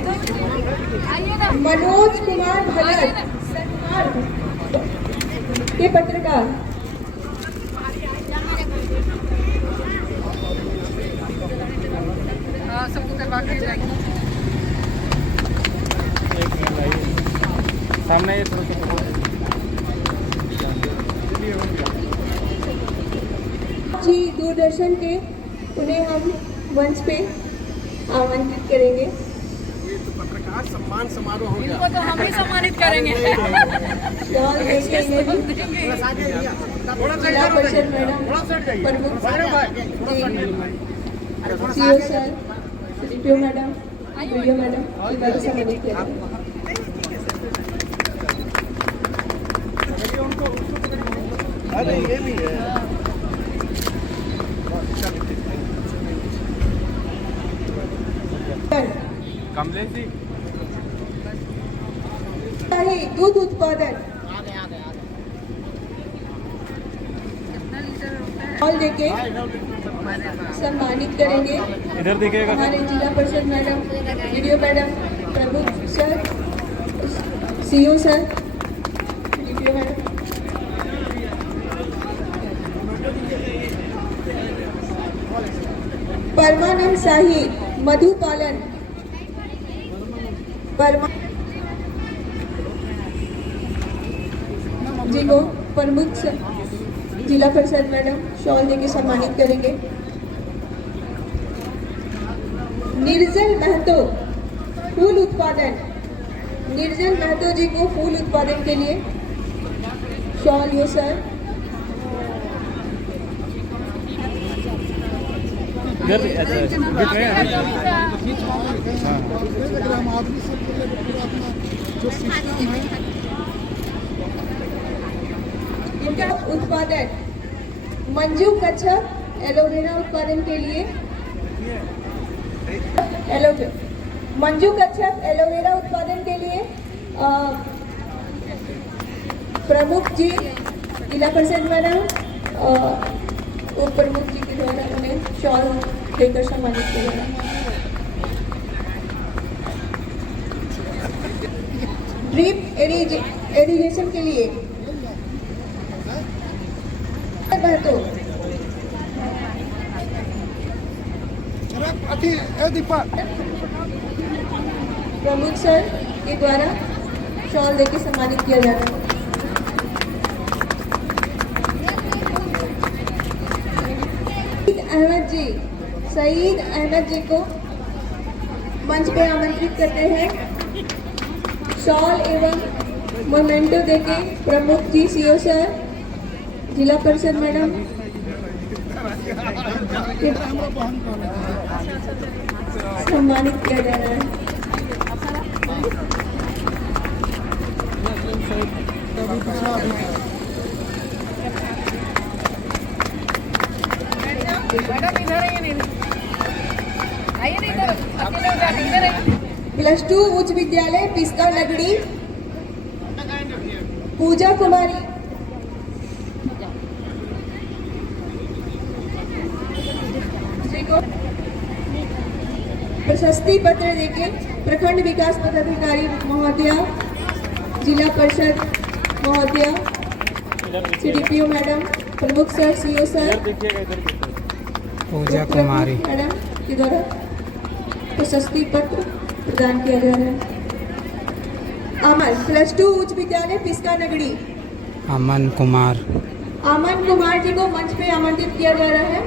मनोज कुमार भगत के पत्रकार, सामने जी दूरदर्शन के, उन्हें हम मंच पे आमंत्रित करेंगे। सम्मान समारोह हो गया। इनको तो हम ही सम्मानित करेंगे। शॉल देखेंगे जिला परिषद मैडम प्रमुख CO sir, CPO madam, BDO madam इनको सम्मानित करेंगे। अरे ये भी है। कमलेश जी दूध उत्पादन शॉल देके सम्मानित करेंगे। इधर देखिएगा। हमारे जिला परिषद मैडम, वीडियो मैडम, प्रमुख sir, CO sir, BDO madam. Paramanand Shahi मधु पालन जी को प्रमुख जिला परिषद मैडम शॉल देके सम्मानित करेंगे। निर्जल महतो फूल उत्पादन, निर्जल महतो जी को फूल उत्पादन के लिए शॉल यो सर। इनका उत्पादन मंजू कच्छप एलोवेरा उत्पादन के लिए मंजू कच्छप एलोवेरा उत्पादन के लिए प्रमुख जी जिला परिषद मैडम उप प्रमुख जी के द्वारा उन्हें शॉल देकर सम्मानित किया गया। ड्रिप इरिगेशन के लिए प्रमुख सर के द्वारा शॉल देकर सम्मानित किया जा रहा है। सईद अहमद जी को मंच पे आमंत्रित करते हैं। शॉल एवं मोमेंटो देके प्रमुख जी सीओ सर, जिला परिषद मैडम सम्मानित किया जा रहा है। मैडम इधर आइए, आइए नहीं इधर, अकेले इधर आइए। +2 उच्च विद्यालय पिस्का नगरी पूजा कुमारी जी को प्रशस्ति पत्र देके प्रखंड विकास पदाधिकारी महोदया, जिला परिषद महोदया, सीडीपीओ मैडम, प्रमुख सर, सीओ सर, पूजा कुमारी मैडम के द्वारा प्रशस्ति पत्र प्रदान किया जा रहा है। अमन +2 उच्च विद्यालय पिस्का नगरी अमन कुमार जी को मंच पे आमंत्रित किया जा रहा है।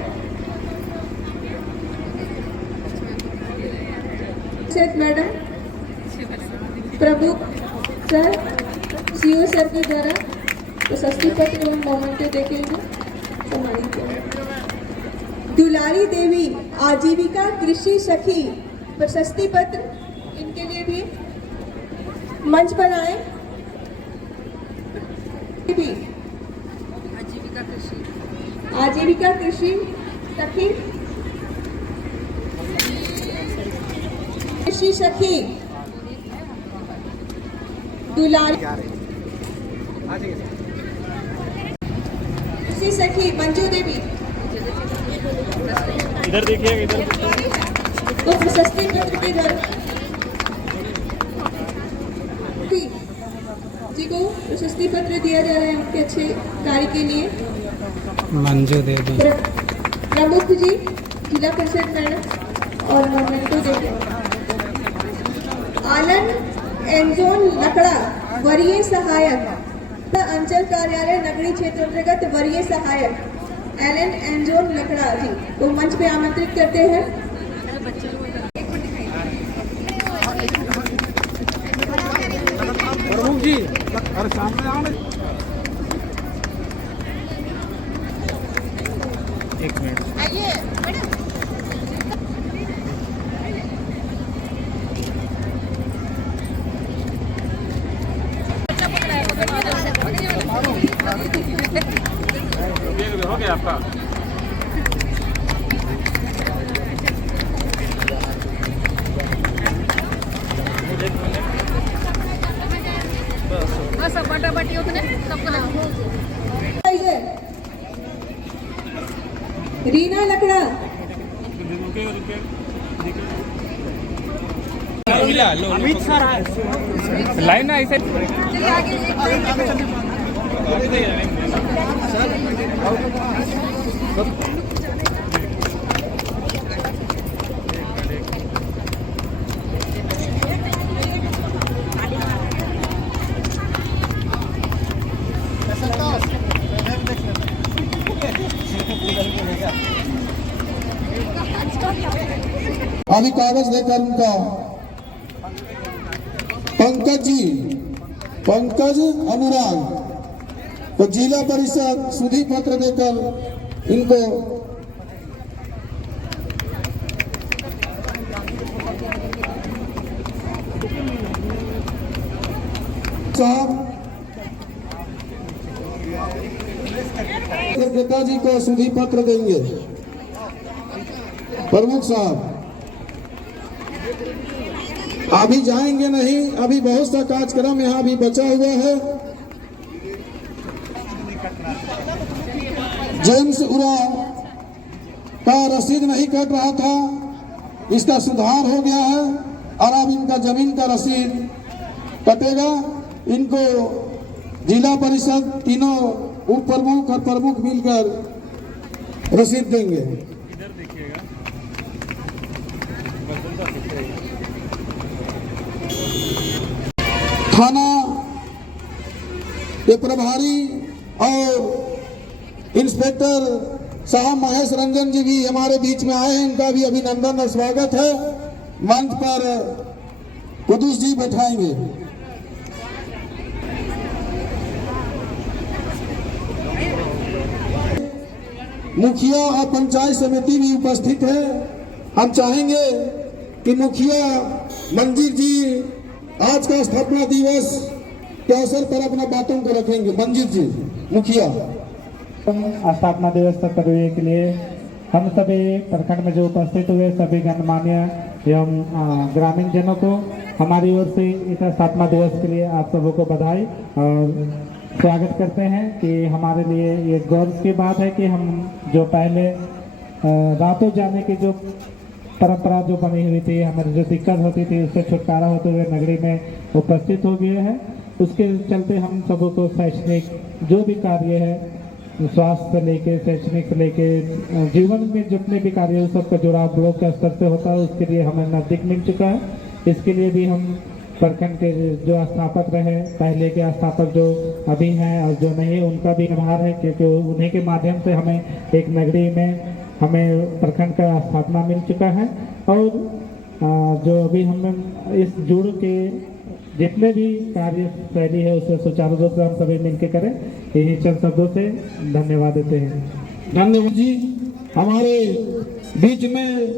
मैडम, प्रमुख सर, सीओ सर के द्वारा प्रशस्ति पत्र एवं मोमेंटो देके सम्मानित किया। दुलारी देवी आजीविका कृषि सखी प्रशस्ति पत्र, इनके लिए भी मंच पर आए। आजीविका कृषि सखी दुलारी कृषि सखी मंजू देवी इधर देखिए, इधर तो प्रशस्ति पत्र के द्वारा जी को प्रशस्ति पत्र दिया जा रहा है उनके अच्छे कार्य के लिए। मंजू देवी प्रमुख जी जिला परिषद मैडम और मोमेंटो देवी। आलन एंजोन लकड़ा वरीय सहायक अंचल कार्यालय नगरी क्षेत्र अंतर्गत वरीय सहायक एलन एंजोन लकड़ा जी को मंच पे आमंत्रित करते हैं। प्रमुख जी अरे सामने आओ ना। एक मिनट आइए मैडम। हो गया आपका। बस अब बटाबटी होते ना सबको ना रीना लकड़ा, अमित सर लाइन ऐसे चलिए आगे अभी कागज लेकर उनका पंकज अनुराग तो जिला परिषद सुधी पत्र देकर इनको साहब नेताजी को सुधी पत्र देंगे। प्रमुख साहब अभी जाएंगे नहीं, अभी बहुत सा कार्यक्रम यहाँ भी बचा हुआ है। जेम्स उरा का रसीद नहीं कट रहा था, इसका सुधार हो गया है और अब इनका जमीन का रसीद कटेगा। इनको जिला परिषद तीनों उप प्रमुख और प्रमुख मिलकर रसीद देंगे। थाना के प्रभारी और इंस्पेक्टर साहब महेश रंजन जी भी हमारे बीच में आए हैं, इनका भी अभिनंदन और स्वागत है। मंच पर कुदूस जी बैठाएंगे। मुखिया और पंचायत समिति भी उपस्थित है। हम चाहेंगे कि मुखिया मंजीर जी आज का स्थापना दिवस के अवसर पर अपना बातों को रखेंगे। मंजीर जी मुखिया। स्थापना दिवस करने के लिए हम सभी प्रखंड में जो उपस्थित हुए सभी गणमान्य एवं ग्रामीण जनों को हमारी ओर से इस स्थापना दिवस के लिए आप सबों को बधाई और स्वागत करते हैं। कि हमारे लिए ये गौरव की बात है कि हम जो पहले रातों जाने की जो परंपरा जो बनी हुई थी, हमारी जो दिक्कत होती थी उससे छुटकारा होते हुए नगरी में उपस्थित हो गए हैं। उसके चलते हम सबों को शैक्षणिक जो भी कार्य है, स्वास्थ्य से लेके शैक्षणिक से लेके जीवन में जितने भी कार्य है सबका जुड़ाव ब्लॉक के स्तर से होता है, उसके लिए हमें नजदीक मिल चुका है। इसके लिए भी हम प्रखंड के जो स्थापक रहे, पहले के स्थापक जो अभी हैं और जो नहीं है, उनका भी आभार है क्योंकि उन्हीं के माध्यम से हमें एक नगरी में हमें प्रखंड का स्थापना मिल चुका है। और जो अभी हमें इस जुड़ के जितने भी कार्य शैली है उसे सुचारू रूप से हम सभी मिलकर करें, यही चंद शब्दों से धन्यवाद देते हैं। धन्यवाद जी। हमारे बीच में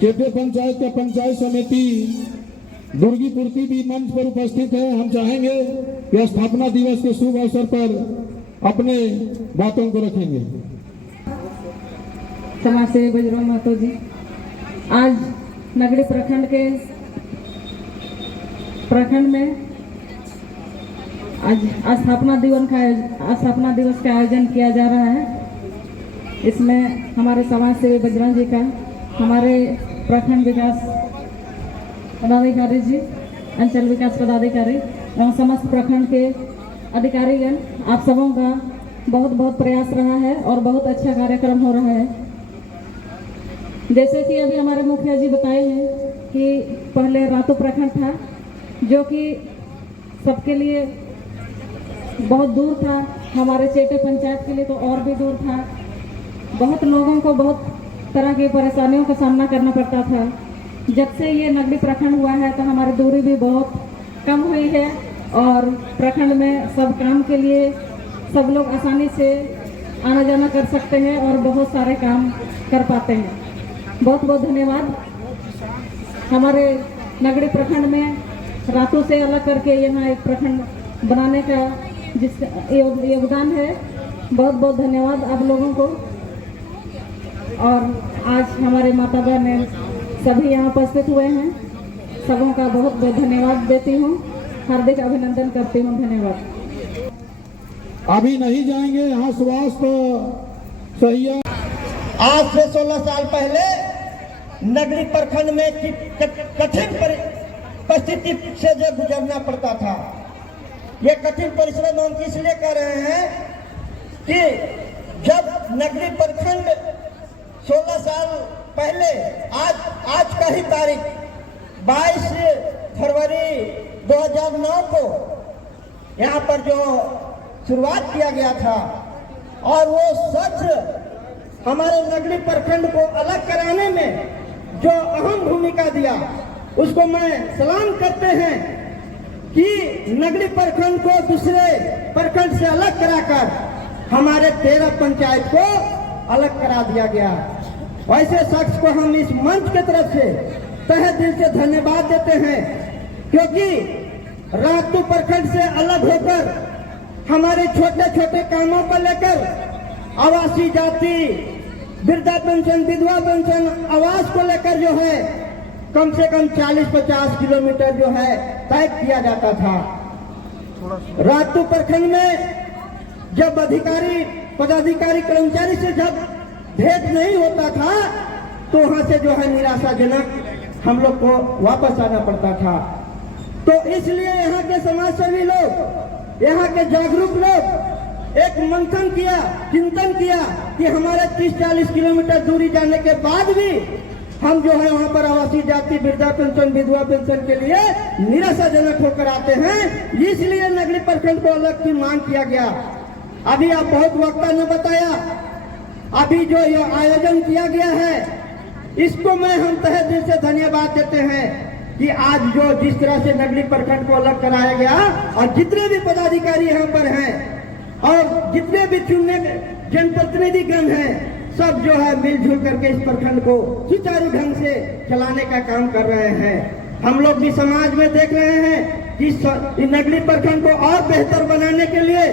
केपे पंचायत का पंचायत समिति दुर्गीपुर्ति भी मंच पर उपस्थित है। हम चाहेंगे कि स्थापना दिवस के शुभ अवसर पर अपने बातों को रखेंगे। समाज सेवी बजरंग महतो जी, आज नगरी प्रखंड में आज स्थापना दिवस का आयोजन किया जा रहा है। इसमें हमारे समाज सेवी बजरंग जी का, हमारे प्रखंड विकास पदाधिकारी जी, अंचल विकास पदाधिकारी एवं समस्त प्रखंड के अधिकारीगण, आप सबों का बहुत बहुत प्रयास रहा है और बहुत अच्छा कार्यक्रम हो रहा है। जैसे कि अभी हमारे मुखिया जी बताए हैं कि पहले रातों प्रखंड था जो कि सबके लिए बहुत दूर था, हमारे चेटे पंचायत के लिए तो और भी दूर था। बहुत लोगों को बहुत तरह की परेशानियों का सामना करना पड़ता था। जब से ये नगरी प्रखंड हुआ है तो हमारी दूरी भी बहुत कम हुई है और प्रखंड में सब काम के लिए सब लोग आसानी से आना जाना कर सकते हैं और बहुत सारे काम कर पाते हैं। बहुत बहुत धन्यवाद। हमारे नगड़ी प्रखंड में रातों से अलग करके यहाँ एक प्रखंड बनाने का जिस योगदान है, बहुत बहुत धन्यवाद आप लोगों को। और आज हमारे माता बहन सभी यहाँ उपस्थित हुए हैं, सबों का बहुत बहुत धन्यवाद देती हूँ, हार्दिक अभिनंदन करती हूँ। धन्यवाद। अभी नहीं जाएंगे, यहाँ स्वास्थ्य सही है। आज से 16 साल पहले नगरी प्रखंड में कठिन परिस्थिति से जो गुजरना पड़ता था। ये कठिन परिश्रम हम इसलिए कर रहे हैं कि जब नगरी प्रखंड 16 साल पहले आज का ही तारीख 22 फरवरी 2009 को यहाँ पर जो शुरुआत किया गया था, और वो सच हमारे नगरी प्रखंड को अलग कराने में जो अहम भूमिका दिया, उसको मैं सलाम करते हैं कि नगरी प्रखंड को दूसरे प्रखंड से अलग कराकर हमारे 13 पंचायत को अलग करा दिया गया। ऐसे शख्स को हम इस मंच की तरफ से तहे दिल से धन्यवाद देते हैं, क्योंकि रातू प्रखंड से अलग होकर हमारे छोटे छोटे कामों को लेकर आवासीय जाति, वृद्धा पेंशन, विधवा पेंशन, आवास को लेकर जो है कम से कम 40-50 किलोमीटर जो है तय किया जाता था। रातू प्रखंड में जब अधिकारी, पदाधिकारी, कर्मचारी से जब भेंट नहीं होता था तो वहां से जो है निराशाजनक हम लोग को वापस आना पड़ता था। तो इसलिए यहाँ के समाजसेवी लोग, यहाँ के जागरूक लोग एक मंथन किया, चिंतन किया कि हमारे 30-40 किलोमीटर दूरी जाने के बाद भी हम जो है वहाँ पर आवासीय जाति, वृद्धा पेंशन, विधवा पेंशन के लिए निराशाजनक होकर आते हैं। इसलिए नगरी प्रखंड को अलग की मांग किया गया। अभी आप बहुत वक्ता ने बताया, अभी जो यह आयोजन किया गया है इसको मैं हम तहे दिल से धन्यवाद देते हैं कि आज जो जिस तरह से नगरी प्रखंड को अलग कराया गया और जितने भी पदाधिकारी यहाँ पर हैं और जितने भी चुने जनप्रतिनिधिगण हैं, सब जो है मिलजुल करके इस प्रखंड को सुचारू ढंग से चलाने का काम कर रहे हैं। हम लोग भी समाज में देख रहे हैं कि नगरी प्रखंड को और बेहतर बनाने के लिए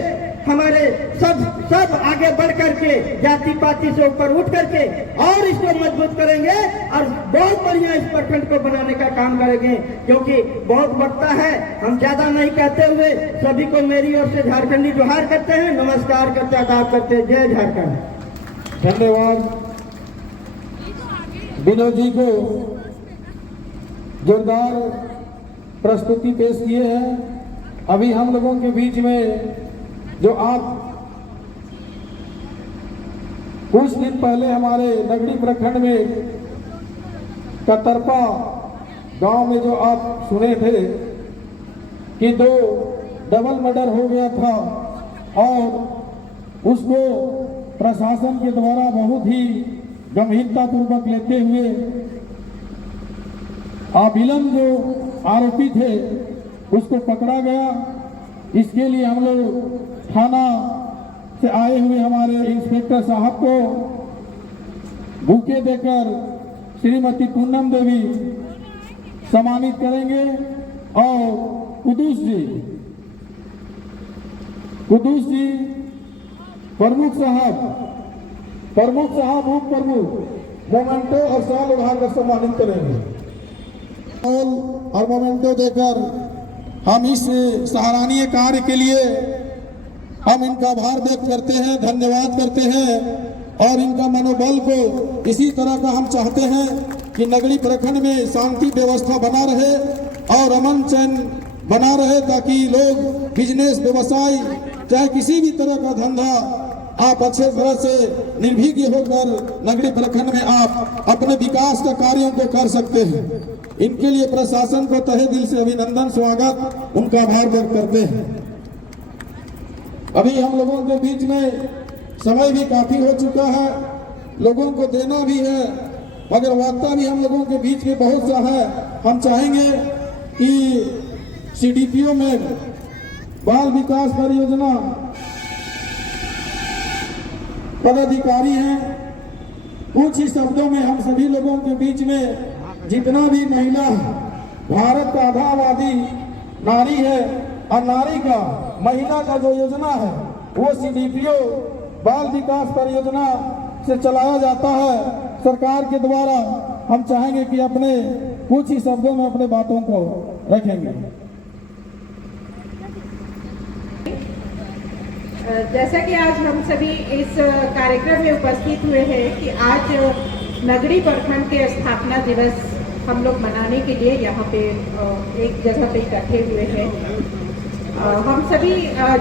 हमारे सब आगे बढ़ करके जाति पाति से ऊपर उठ करके और इसको मजबूत करेंगे और बहुत बढ़िया इस प्रखंड को बनाने का काम करेंगे। क्योंकि बहुत वक्ता है, हम ज्यादा नहीं कहते हुए सभी को मेरी ओर से झारखंडी जोहार करते हैं, नमस्कार करते, आदाब करते हैं। जय झारखंड। धन्यवाद। विनोद जी को जोरदार प्रस्तुति पेश किए हैं। अभी हम लोगों के बीच में जो आप कुछ दिन पहले हमारे नगड़ी प्रखंड में कतरपा गांव में जो आप सुने थे कि 2 डबल मर्डर हो गया था और उसको प्रशासन के द्वारा बहुत ही गंभीरता पूर्वक लेते हुए अविलंब जो आरोपी थे उसको पकड़ा गया। इसके लिए हम लोग थाना से आए हुए हमारे इंस्पेक्टर साहब को बुके देकर श्रीमती पूनम देवी सम्मानित करेंगे और कुदूस जी प्रमुख साहब, उप प्रमुख मोमेंटो और साल उठाकर सम्मानित करेंगे और मोमेंटो देकर हम इस सराहनीय कार्य के लिए हम इनका आभार व्यक्त करते हैं, धन्यवाद करते हैं और इनका मनोबल को इसी तरह का हम चाहते हैं कि नगरी प्रखंड में शांति व्यवस्था बना रहे और अमन चैन बना रहे, ताकि लोग बिजनेस, व्यवसाय, चाहे किसी भी तरह का धंधा आप अच्छे तरह से निर्भीक होकर नगरी प्रखंड में आप अपने विकास का कार्यों को कर सकते हैं। इनके लिए प्रशासन को तहे दिल से अभिनंदन, स्वागत, उनका आभार व्यक्त करते हैं। अभी हम लोगों के बीच में समय भी काफी हो चुका है, लोगों को देना भी है, मगर वक्ता भी हम लोगों के बीच में बहुत सा है। हम चाहेंगे कि CDPO में बाल विकास परियोजना पदाधिकारी हैं। कुछ ही शब्दों में हम सभी लोगों के बीच में जितना भी महिला भारत का आधा आबादी नारी है और नारी का महिला का जो योजना है वो CDPO बाल विकास परियोजना से चलाया जाता है सरकार के द्वारा। हम चाहेंगे कि अपने कुछ ही शब्दों में अपने बातों को रखेंगे। जैसा कि आज हम सभी इस कार्यक्रम में उपस्थित हुए हैं कि आज नगड़ी प्रखंड के स्थापना दिवस हम लोग मनाने के लिए यहाँ पे एक जगह पे इकट्ठे हुए हैं। हम सभी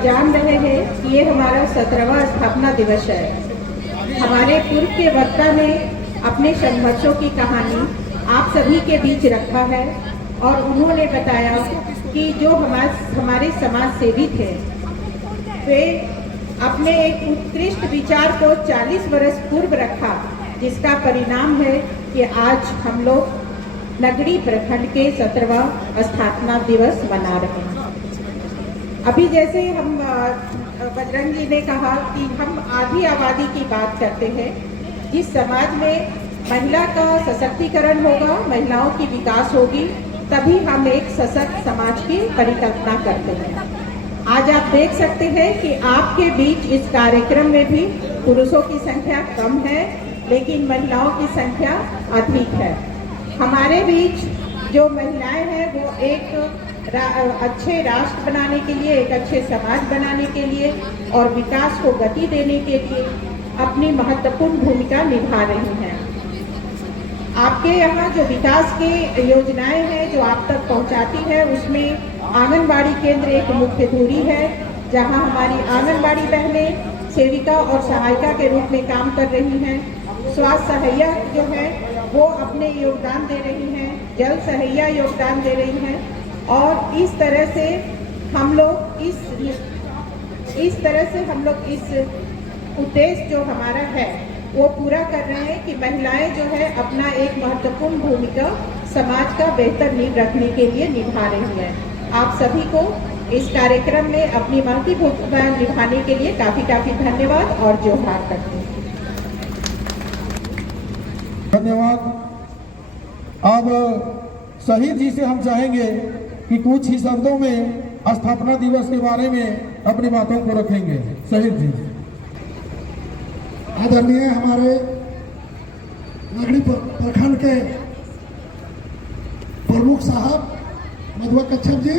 जान रहे हैं कि ये हमारा 17वां स्थापना दिवस है। हमारे पूर्व के वक्ता ने अपने संघर्षों की कहानी आप सभी के बीच रखा है और उन्होंने बताया कि जो हमारे समाज सेवी थे वे अपने एक उत्कृष्ट विचार को 40 वर्ष पूर्व रखा, जिसका परिणाम है कि आज हम लोग नगड़ी प्रखंड के 17वां स्थापना दिवस मना रहे हैं। अभी जैसे हम बजरंग जी ने कहा कि हम आधी आबादी की बात करते हैं। जिस समाज में महिला का सशक्तिकरण होगा, महिलाओं की विकास होगी, तभी हम एक सशक्त समाज की परिकल्पना करते हैं। आज आप देख सकते हैं कि आपके बीच इस कार्यक्रम में भी पुरुषों की संख्या कम है, लेकिन महिलाओं की संख्या अधिक है। हमारे बीच जो महिलाएं हैं वो एक अच्छे राष्ट्र बनाने के लिए, एक अच्छे समाज बनाने के लिए और विकास को गति देने के लिए अपनी महत्वपूर्ण भूमिका निभा रही हैं। आपके यहाँ जो विकास की योजनाएं हैं जो आप तक पहुँचाती है, उसमें आंगनबाड़ी केंद्र एक मुख्य धुरी है, जहाँ हमारी आंगनबाड़ी बहनें सेविका और सहायिका के रूप में काम कर रही हैं। स्वास्थ्य सहायिया जो है वो अपने योगदान दे रही हैं, जल सहायिया योगदान दे रही हैं और इस तरह से हम लोग इस उद्देश्य जो हमारा है वो पूरा कर रहे हैं कि महिलाएं जो है अपना एक महत्वपूर्ण भूमिका समाज का बेहतर नींव रखने के लिए निभा रही हैं। आप सभी को इस कार्यक्रम में अपनी महती भूमिका निभाने के लिए काफी धन्यवाद और जोहार करते हैं। धन्यवाद। अब शहीद जी से हम चाहेंगे कि कुछ ही शब्दों में स्थापना दिवस के बारे में अपनी बातों को रखेंगे। शहीद जी। आदरणीय हमारे नगड़ी प्रखंड के प्रमुख साहब मधुआ कच्छप जी,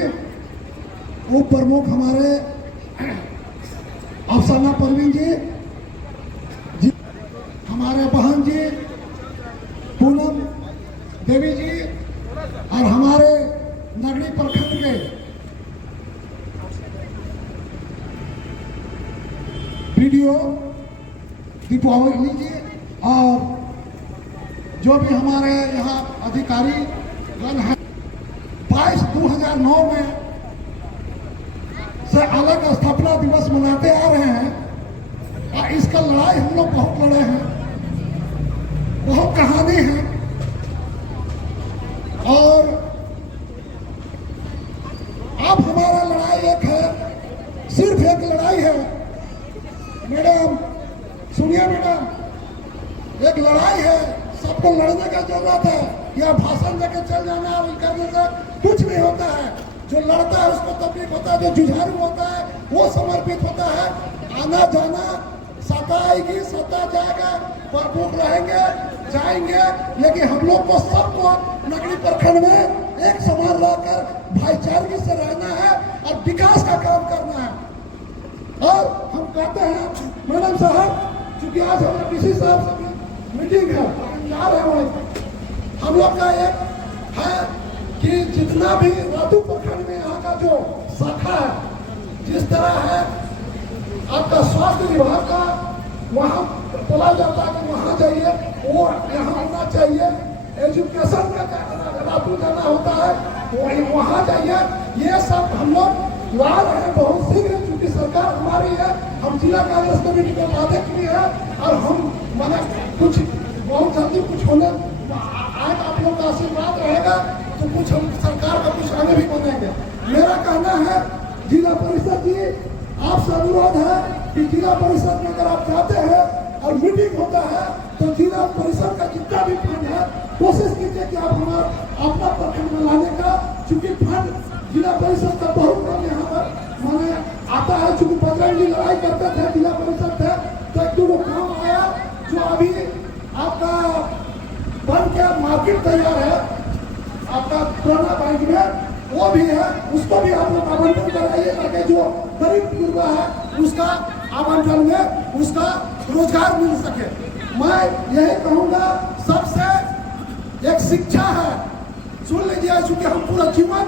उप प्रमुख हमारे अफसाना परवीन जी, हमारे बहन जी पूनम देवी जी और हमारे नगड़ी प्रखंड के वीडियो दीपावली जी और जो भी हमारे यहाँ अधिकारी गण हैं। 22/2009 में से अलग स्थापना दिवस मनाते आ रहे हैं और इसका लड़ाई हम लोग बहुत लड़े हैं, बहुत कहानी है और अब हमारा लड़ाई एक है, सिर्फ एक लड़ाई है। मैडम सुनिए मैडम, एक लड़ाई है, सबको लड़ने का जरूरत है। या भाषण देकर चल जाना और करने से कुछ नहीं होता है। जो लड़ता है उसको तकलीफ होता है, जो जुझारू होता है वो समर्पित होता है। आना जाना सत्ता आएगी, सत्ता जाएगा, प्रमुख रहेंगे जाएंगे, लेकिन हम लोग को सबको नगरी प्रखंड में एक समान रहकर भाईचारे से रहना है और विकास का काम करना है। और हम कहते हैं मैडम साहब, क्योंकि आज हमारे डीसी साहब से मीटिंग है, जा रहे हैं, हम लोग का एक है कि जितना भी रातू प्रखंड में यहाँ का जो शाखा है, जिस तरह है आपका स्वास्थ्य विभाग का वहाँ बोला जाता है कि वहाँ जाइए, वो यहाँ होना चाहिए। एजुकेशन का रातू जाना होता है, वही वहाँ जाइए। ये सब हम लोग ला रहे हैं बहुत शीघ्र, क्योंकि सरकार हमारी है। हम जिला कांग्रेस कमेटी के अध्यक्ष भी है और हम माना कुछ बहुत जल्दी कुछ होने आज आप लोग का आशीर्वाद रहेगा तो कुछ हम सरकार का कुछ आगे भी बनेंगे। मेरा कहना है जिला परिषद जी आपसे अनुरोध है कि जिला परिषद में अगर आप जाते हैं और मीटिंग होता है तो जिला परिषद का जितना भी फंड है कोशिश कीजिए कि आप हमारा अपना प्रखंड में लाने का, चूंकि फंड जिला परिषद का बहुत कम यहाँ पर माने आता है। चूंकि बजरंग जी लड़ाई करते थे जिला परिषद थे तो एक दो काम आया जो अभी आपका बन के मार्केट तैयार है आपका पुराना बैंक में, वो भी है, उसको भी आप लोग आवंटन कराइए ताकि जो गरीब गुरबा है उसका आवंटन में उसका रोजगार मिल सके। मैं यही कहूँगा सबसे एक शिक्षा है, सुन लीजिए, चूंकि हम पूरा जीवन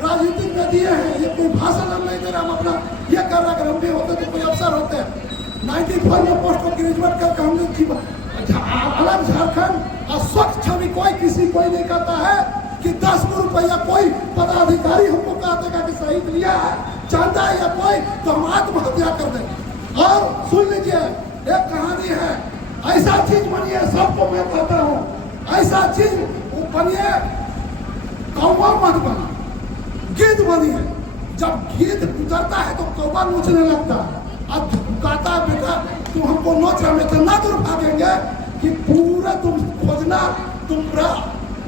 राजनीति में दिए हैं, ये कोई भाषण हम नहीं दे रहे, हम अपना ये कर रहे, अगर हम भी होते तो कोई अफसर होते 94 में पोस्ट को ग्रेजुएट करके हमने जीवन अलग झारखंड और स्वच्छ छवि कोई नहीं कहता है कि 10 रुपया कोई पदाधिकारी हमको कहा देगा कि शहीद लिया है चाहता है या कोई तो हम आत्महत्या कर दें। और सुन लीजिए एक कहानी है, ऐसा चीज बनिए, सबको मैं कहता हूँ ऐसा चीज बनिए, कौवा मत बना, गिद्ध बनिए। जब गिद्ध गुजरता है तो कौवा नोचने लगता है, अब कहता है बेटा तुम हमको नोच रहे तो ना दूर भागेंगे कि पूरा तुम खोजना तुम्हारा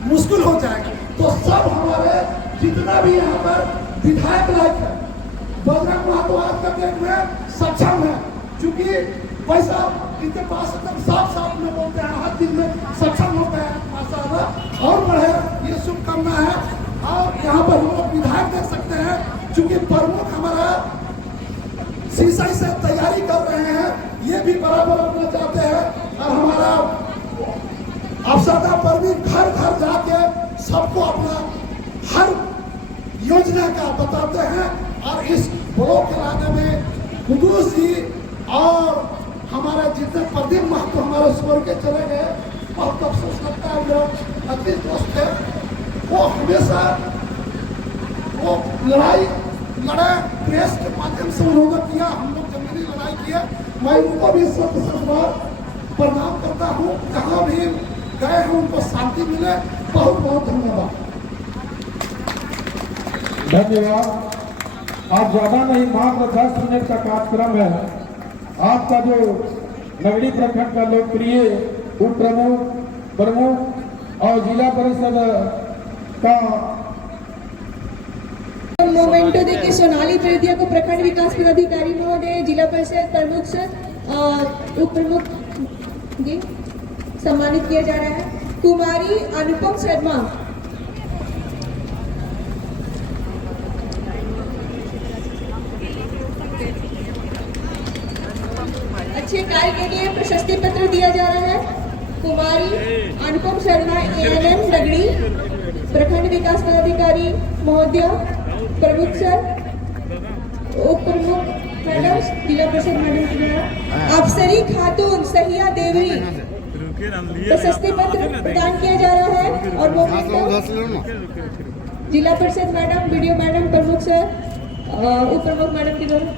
मुश्किल हो जाएगा। तो सब हमारे जितना भी यहाँ पर विधायक लायक है, बजरंग महतो आज का डेट में सक्षम है, क्योंकि पैसा इनके पास एकदम साफ में बोलते हैं, हर चीज में सक्षम होते हैं, माशाअल्लाह और बढ़े, ये शुभकामना है। और यहाँ पर हम लोग विधायक देख सकते हैं, क्योंकि प्रमुख हमारा शीशा से तैयारी कर रहे हैं, ये भी बराबर अपना चाहते हैं। और हमारा अफसरदा पर भी घर घर जाके सबको अपना हर योजना का बताते हैं। और इस ब्लॉक लाने में कुदूस जी और हमारे जितने प्रदीप महतो हमारे स्वर के चले गए, बहुत अफसोस लगता है, जो अच्छे दोस्त थे वो हमेशा वो लड़ाई लड़े, प्रेस के माध्यम से उन्होंने किया, हम लोग जमीनी लड़ाई किए। मैं उनको भी बार प्रणाम करता हूँ, जहाँ भी गए हैं उनको शांति मिले। बहुत बहुत धन्यवाद। धन्यवाद। आज ज्यादा नहीं, मात्र 10 मिनट का कार्यक्रम है। आपका जो नगरी प्रखंड का लोकप्रिय उप प्रमुख और जिला परिषद का मोमेंटो देके सोनाली त्रिवेदिया को प्रखंड विकास पदाधिकारी महोदय, जिला परिषद प्रमुख सर और उप प्रमुख जी सम्मानित किया जा रहा है। कुमारी अनुपम शर्मा, अच्छे कार्य के लिए प्रशस्ति पत्र दिया जा रहा है। कुमारी अनुपम शर्मा ANM नगरी प्रखंड विकास पदाधिकारी महोदय, प्रमुख सर, उप प्रमुख मैडम, जिला परिषद मैडम के द्वारा अफसरी खातून सहिया देवी प्रशस्ति पत्र प्रदान किया जा रहा है। और जिला परिषद मैडम, वीडियो मैडम, प्रमुख सर, उप प्रमुख मैडम के द्वारा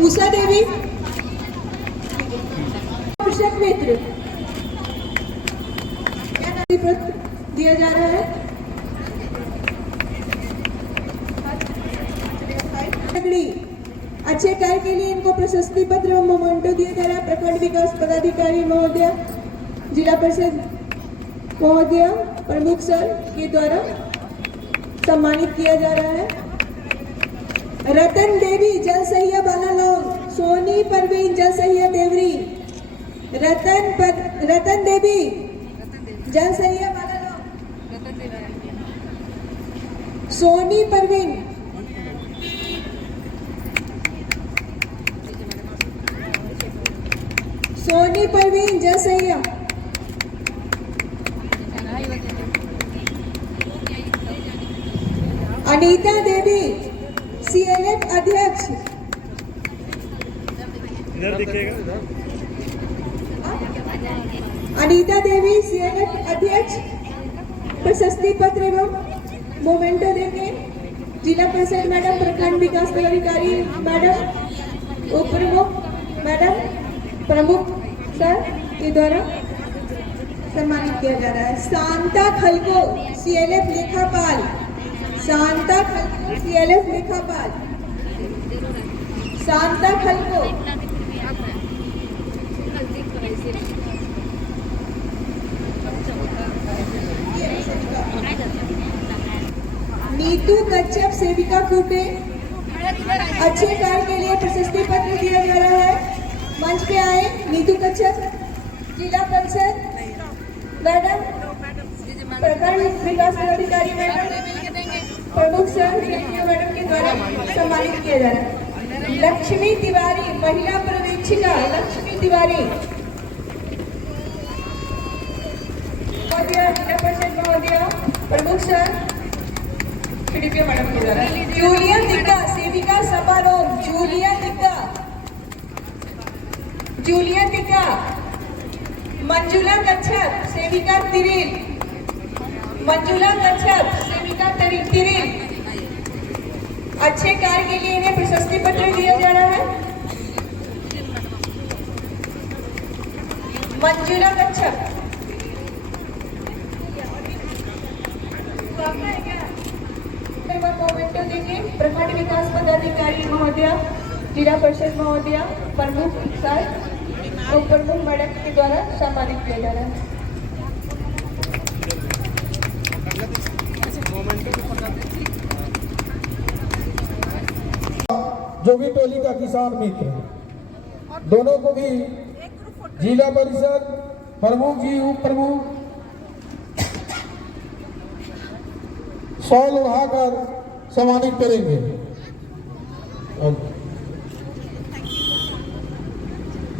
उषा देवी कृषक मित्र दिया जा रहा है। अच्छे कार्य के लिए इनको प्रशस्ति पत्र और मोमेंटो दिया जा रहा है। प्रखंड विकास पदाधिकारी महोदय, जिला परिषद महोदय, प्रमुख सर के द्वारा सम्मानित किया जा रहा है। रतन देवी जल सहिया बालालोग, सोनी परवीन जल सहिया देवरी, रतन देवी जल सहिया बालालोग, सोनी परवीन, सोनी परवीन जल सहिया, अनीता देवी CLF अध्यक्ष, अनीता देवी CLF अध्यक्ष प्रशस्ति पत्र एवं मोमेंटो देंगे। जिला परिषद मैडम, प्रखंड विकास पदाधिकारी मैडम, उप प्रमुख मैडम, प्रमुख सर के द्वारा सम्मानित किया जा रहा है। शांता खलको CLF लेखापाल, शांता खलको CLF लेखापाल, शांता खलको। नीतू कच्छप सेविका कूटे, अच्छे कार्य के लिए प्रशस्ति पत्र दिया जा रहा है। मंच पे आए नीतू कच्छप, जिला परिषद मैडम, प्रखंड विकास पदाधिकारी मैडम, प्रमुख सर मैडम के द्वारा सम्मानित किया जा रहा है। लक्ष्मी तिवारी, महिला पर्यवेक्षिका लक्ष्मी तिवारी, जिला परिषद महोदय, प्रमुख सर PDPO मैडम के द्वारा। जूलिया दिक्का सेविका समारोह, जूलिया दिक्का, जूलिया दिक्का। मंजुला कच्छप सेविका तिरिल, मंजुला कच्छप सेविका तिरिल। अच्छे कार्य के लिए इन्हें प्रशस्ति पत्र दिया जा रहा है। मंजुला कच्छप, मोमेंटो देंगे प्रखंड विकास पदाधिकारी महोदय, जिला परिषद महोदय, प्रमुख सर, उप प्रमुख मैडम के द्वारा सम्मानित किया जा रहा है। जोगी टोली का किसान मित्र, दोनों को भी जिला परिषद प्रमुख जी, उप प्रमुख शॉल उड़ाकर सम्मानित करेंगे।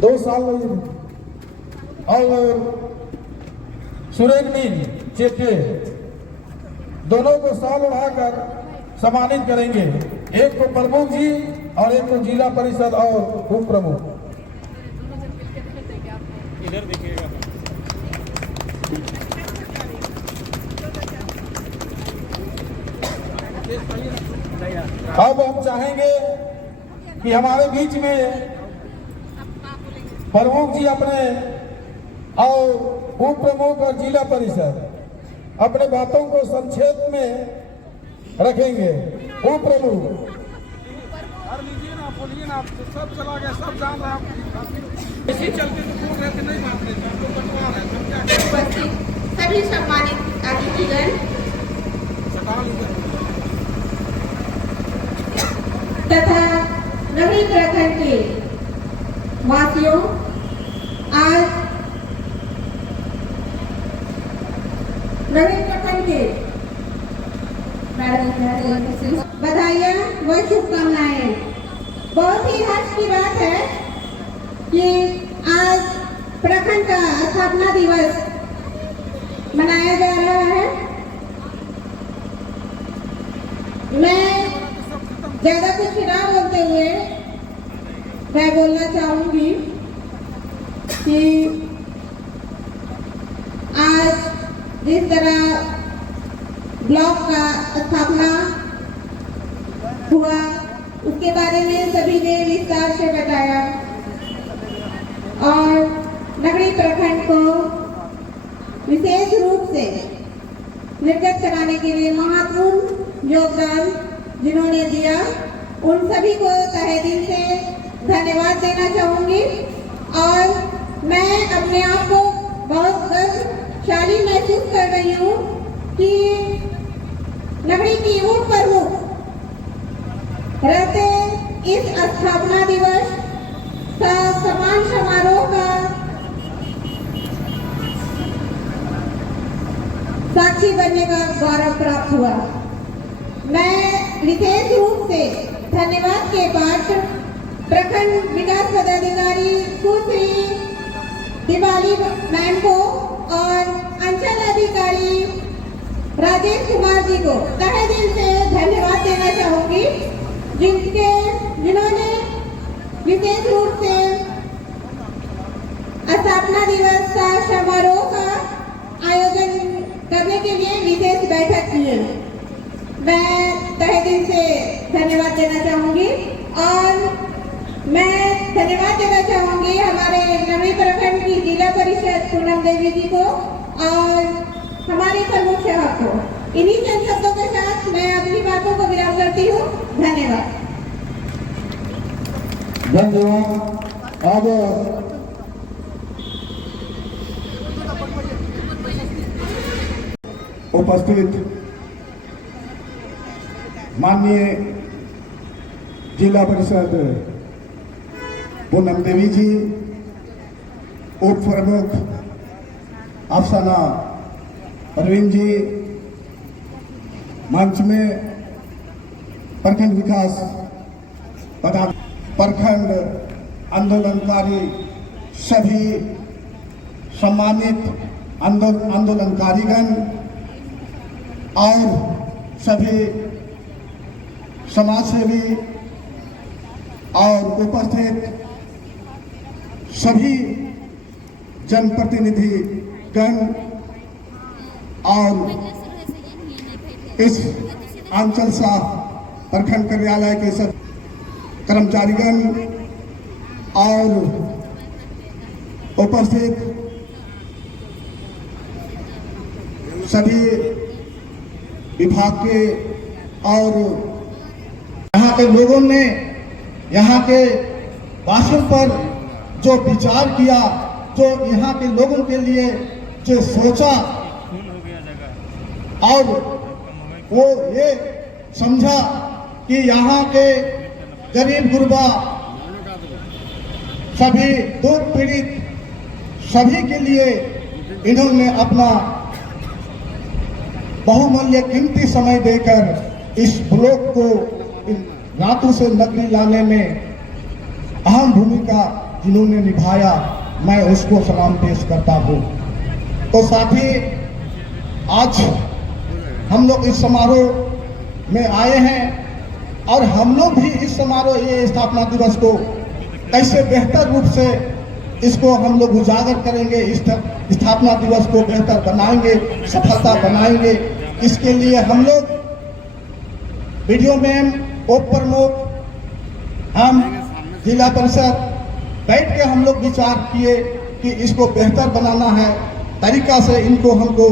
दो साल और सुरेंद्र चेटे, दोनों को शॉल उड़ाकर सम्मानित करेंगे। एक को प्रमुख जी और एक को जिला परिषद और उप प्रमुख। इधर देखिएगा। अब हम चाहेंगे कि हमारे बीच में प्रमुख जी अपने और उप प्रमुख और जिला परिषद अपने बातों को संक्षेप में रखेंगे। उप प्रमुख बोलिए ना, सब चला गया, सब जान रहा है, इसी चलते तो बोल रहे थे, नहीं मान रहे थे, आपको बंटवा रहे थे। सभी सम्मानित अतिथिगण तथा नगरी प्रखंड के वासियों, आज नगरी प्रखंड के बधाइयाँ व शुभकामनाएं। बहुत ही हर्ष की बात है कि आज प्रखंड का स्थापना दिवस मनाया जा रहा है। मैं ज्यादा कुछ ना बोलते हुए मैं बोलना चाहूंगी कि आज जिस तरह ब्लॉक का स्थापना हुआ उसके बारे में सभी ने विस्तार से बताया और नगरी प्रखंड को विशेष रूप से निर्गत कराने के लिए महत्वपूर्ण योगदान जिन्होंने दिया, उन सभी को तहे दिल से धन्यवाद देना चाहूंगी। और मैं अपने आप को बहुत गौरवशाली महसूस कर रही हूँ कि नगरी की उप प्रमुख रहते इस स्थापना दिवस का सम्मान समारोह का साक्षी बनने का गौरव प्राप्त हुआ। मैं विशेष रूप से धन्यवाद के पात्र प्रखंड विकास पदाधिकारी सुश्री दिवाली मैम को और अंचल अधिकारी राजेश कुमार जी को तहे दिल से धन्यवाद देना चाहूंगी, जिन्होंने विशेष रूप से स्थापना दिवस का समारोह का आयोजन करने के लिए विशेष बैठक की है। मैं तहे दिल से धन्यवाद देना चाहूंगी और मैं धन्यवाद देना चाहूंगी हमारे नगरी प्रखंड की जिला परिषद पूनम देवी जी को और हमारे प्रमुख सेवक को। इन्हीं चंद शब्दों के साथ मैं अपनी बातों को विराम करती हूँ। धन्यवाद। धन्यवाद। अब उपस्थित माननीय जिला परिषद पूनम देवी जी, उप प्रमुख अफसाना परवीन जी, मंच में प्रखंड विकास प्रखंड आंदोलनकारी सभी सम्मानित आंदोलनकारीगण और सभी समाजसेवी और उपस्थित सभी जनप्रतिनिधि गण और इस आंचल शाह प्रखंड कार्यालय के सब कर्मचारीगण और उपस्थित सभी विभाग के और यहाँ के लोगों ने यहाँ के वासियों पर जो विचार किया, जो यहाँ के लोगों के लिए जो सोचा और वो ये समझा कि यहाँ के गरीब गुरबा सभी दुख पीड़ित सभी के लिए इन्होंने अपना बहुमूल्य कीमती समय देकर इस ब्लॉक को रातों से नगरी लाने में अहम भूमिका जिन्होंने निभाया, मैं उसको सलाम पेश करता हूँ। तो साथ ही आज हम लोग इस समारोह में आए हैं और हम लोग भी इस समारोह ये स्थापना दिवस को कैसे बेहतर रूप से इसको हम लोग उजागर करेंगे, इस स्थापना दिवस को बेहतर बनाएंगे, सफलता बनाएंगे। इसके लिए हम लोग वीडियो मैम, उप प्रमुख, हम जिला परिषद बैठ के हम लोग विचार किए कि इसको बेहतर बनाना है, तरीका से इनको हमको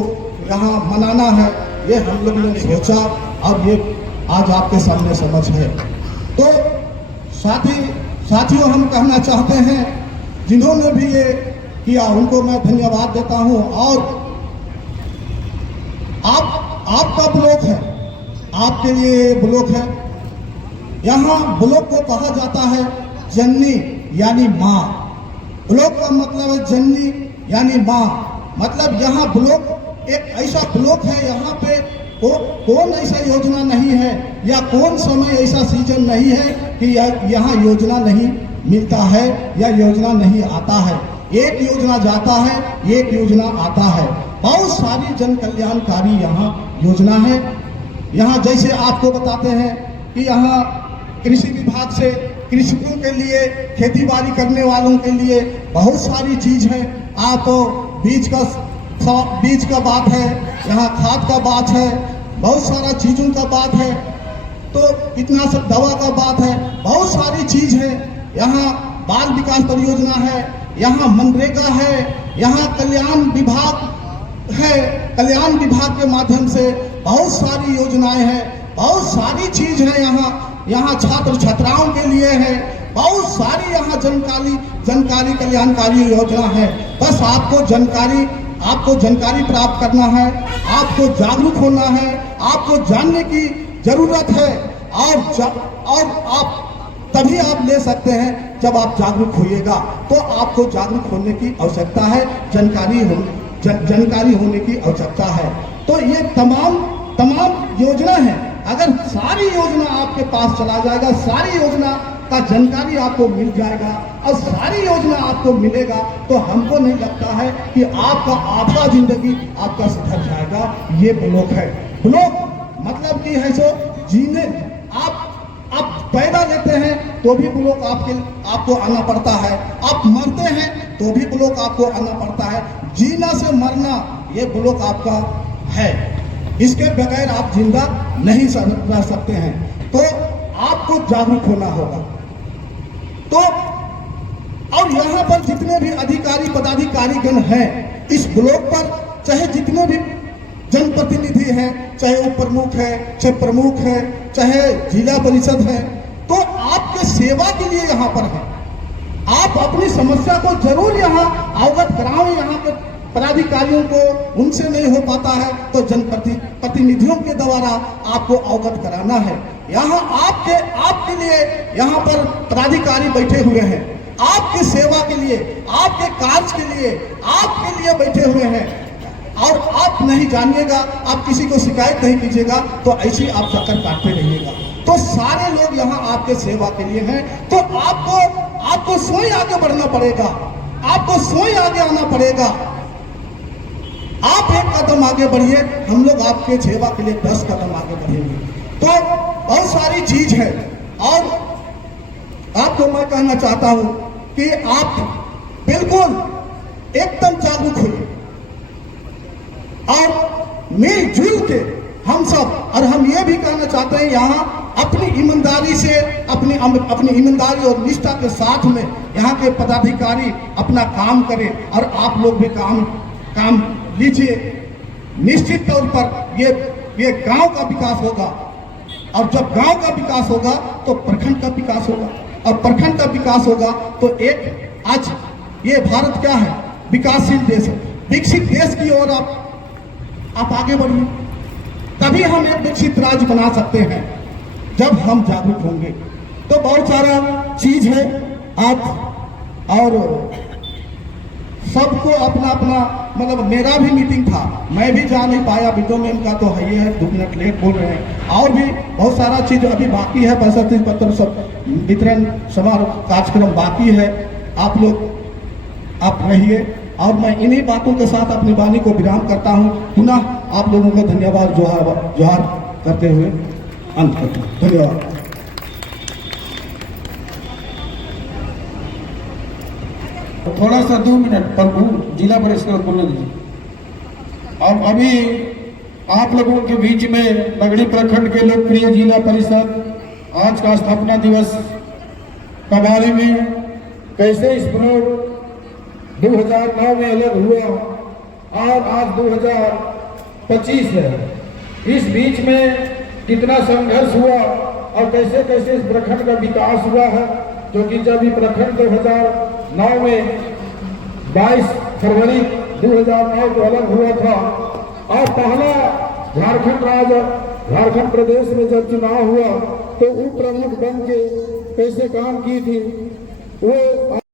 यहाँ मनाना है, ये हम लोग ने सोचा और ये आज आपके सामने समझ है। तो साथियों हम कहना चाहते हैं जिन्होंने भी ये किया उनको मैं धन्यवाद देता हूँ। और आपका ब्लॉक है, आपके लिए ब्लॉक है। यहाँ ब्लॉक को कहा जाता है जननी यानी माँ। ब्लॉक का मतलब है जननी यानी माँ, मतलब यहाँ ब्लॉक एक ऐसा ब्लॉक है, यहाँ पे कौन ऐसा योजना नहीं है या कौन समय ऐसा सीजन नहीं है कि यहाँ योजना नहीं मिलता है या योजना नहीं आता है। एक योजना जाता है, एक योजना आता है। बहुत सारी जन कल्याणकारी यहाँ योजना है। यहाँ जैसे आपको बताते हैं कि यहाँ कृषि विभाग से कृषकों के लिए, खेती बाड़ी करने वालों के लिए बहुत सारी चीज है। आप बीज का बात है, यहाँ खाद का बात है, बहुत सारा चीजों का बात है, तो कितना सब दवा का बात है, बहुत सारी चीज है। यहाँ बाल विकास परियोजना है, यहाँ मनरेगा है, यहाँ कल्याण विभाग है, कल्याण विभाग के माध्यम से बहुत सारी योजनाएं हैं, बहुत सारी चीज है। यहाँ छात्र छात्राओं के लिए है, बहुत सारी यहाँ जानकारी कल्याणकारी योजना है। बस आपको जानकारी प्राप्त करना है, आपको जागरूक होना है, आपको जानने की जरूरत है और आप तभी आप ले सकते हैं जब आप जागरूक होइएगा। तो आपको जागरूक होने की आवश्यकता है, जानकारी होने की आवश्यकता है। तो ये तमाम योजना है। अगर सारी योजना आपके पास चला जाएगा, सारी योजना का जानकारी आपको मिल जाएगा और सारी योजना आपको मिलेगा, तो हमको नहीं लगता है कि आपका आधा जिंदगी आपका सुधर जाएगा। ये ब्लॉक है। ब्लॉक मतलब कि है सो जीने आप पैदा लेते हैं तो भी ब्लॉक आपको आना पड़ता है, आप मरते हैं तो भी ब्लॉक आपको आना पड़ता है। जीना से मरना ये ब्लॉक आपका है, इसके बगैर आप जिंदा नहीं रह सकते हैं। तो आपको जागरूक होना होगा। तो और यहाँ पर जितने भी अधिकारी पदाधिकारीगण हैं, इस ब्लॉक पर चाहे जितने भी जनप्रतिनिधि हैं, चाहे उप प्रमुख है, चाहे प्रमुख है, चाहे जिला परिषद है, तो आपके सेवा के लिए यहाँ पर है। आप अपनी समस्या को जरूर यहाँ अवगत कराओ। यहाँ के पदाधिकारियों को उनसे नहीं हो पाता है तो जनप्रतिनिधियों के द्वारा आपको अवगत कराना है। यहाँ आपके लिए यहाँ पर पदाधिकारी बैठे हुए हैं, आपकी सेवा के लिए, आपके कार्य के लिए बैठे हुए हैं। और आप नहीं जानिएगा, आप किसी को शिकायत नहीं कीजिएगा तो ऐसे ही आप चक्कर काटते रहिएगा। तो सारे लोग यहाँ आपके सेवा के लिए हैं। तो आपको स्वयं आगे बढ़ना पड़ेगा, आपको स्वयं आगे आना पड़ेगा। आप एक कदम आगे बढ़िए, हम लोग आपके सेवा के लिए 10 कदम आगे बढ़ेंगे। तो बहुत सारी चीज है। और आपको मैं कहना चाहता हूं कि आप बिल्कुल एकदम जागरूक होइए और मिलजुल के हम सब, और हम ये भी कहना चाहते हैं यहाँ अपनी ईमानदारी से, अपनी ईमानदारी और निष्ठा के साथ में यहाँ के पदाधिकारी अपना काम करें और आप लोग भी काम लीजिए। निश्चित तौर पर ये गांव का विकास होगा, और जब गांव का विकास होगा तो प्रखंड का विकास होगा, और प्रखंड का विकास होगा तो एक आज ये भारत क्या है, विकासशील देश है। विकसित देश की ओर आप आगे बढ़िए, तभी हम एक विकसित राज्य बना सकते हैं जब हम जागरूक होंगे। तो बहुत सारा चीज है आज, और सबको अपना मतलब मेरा भी मीटिंग था, मैं भी जा नहीं पाया। विडो में इनका तो है, 2 मिनट लेट बोल रहे हैं। और भी बहुत सारा चीज अभी बाकी है, प्रशस्ति पत्र सब वितरण समारोह कार्यक्रम बाकी है। आप रहिए, और मैं इन्हीं बातों के साथ अपनी वाणी को विराम करता हूं। पुनः आप लोगों को धन्यवाद जोहार करते हुए अंत करता हूं। धन्यवाद। थोड़ा सा 2 मिनट प्रभु जिला परिषद को बोलने दीजिए। और अभी आप लोगों के बीच में नगड़ी प्रखंड के लोकप्रिय जिला परिषद आज का स्थापना दिवस के बारे में, कैसे इस ब्लॉक 2009 में अलग हुआ और आज 2025 है, इस बीच में कितना संघर्ष हुआ और कैसे कैसे इस प्रखंड का विकास हुआ है। क्योंकि जब ये प्रखंड 2009 में 22 फरवरी 2009 को अलग हुआ था, और पहला झारखंड प्रदेश में जब चुनाव हुआ तो उप प्रमुख बन के कैसे काम की थी वो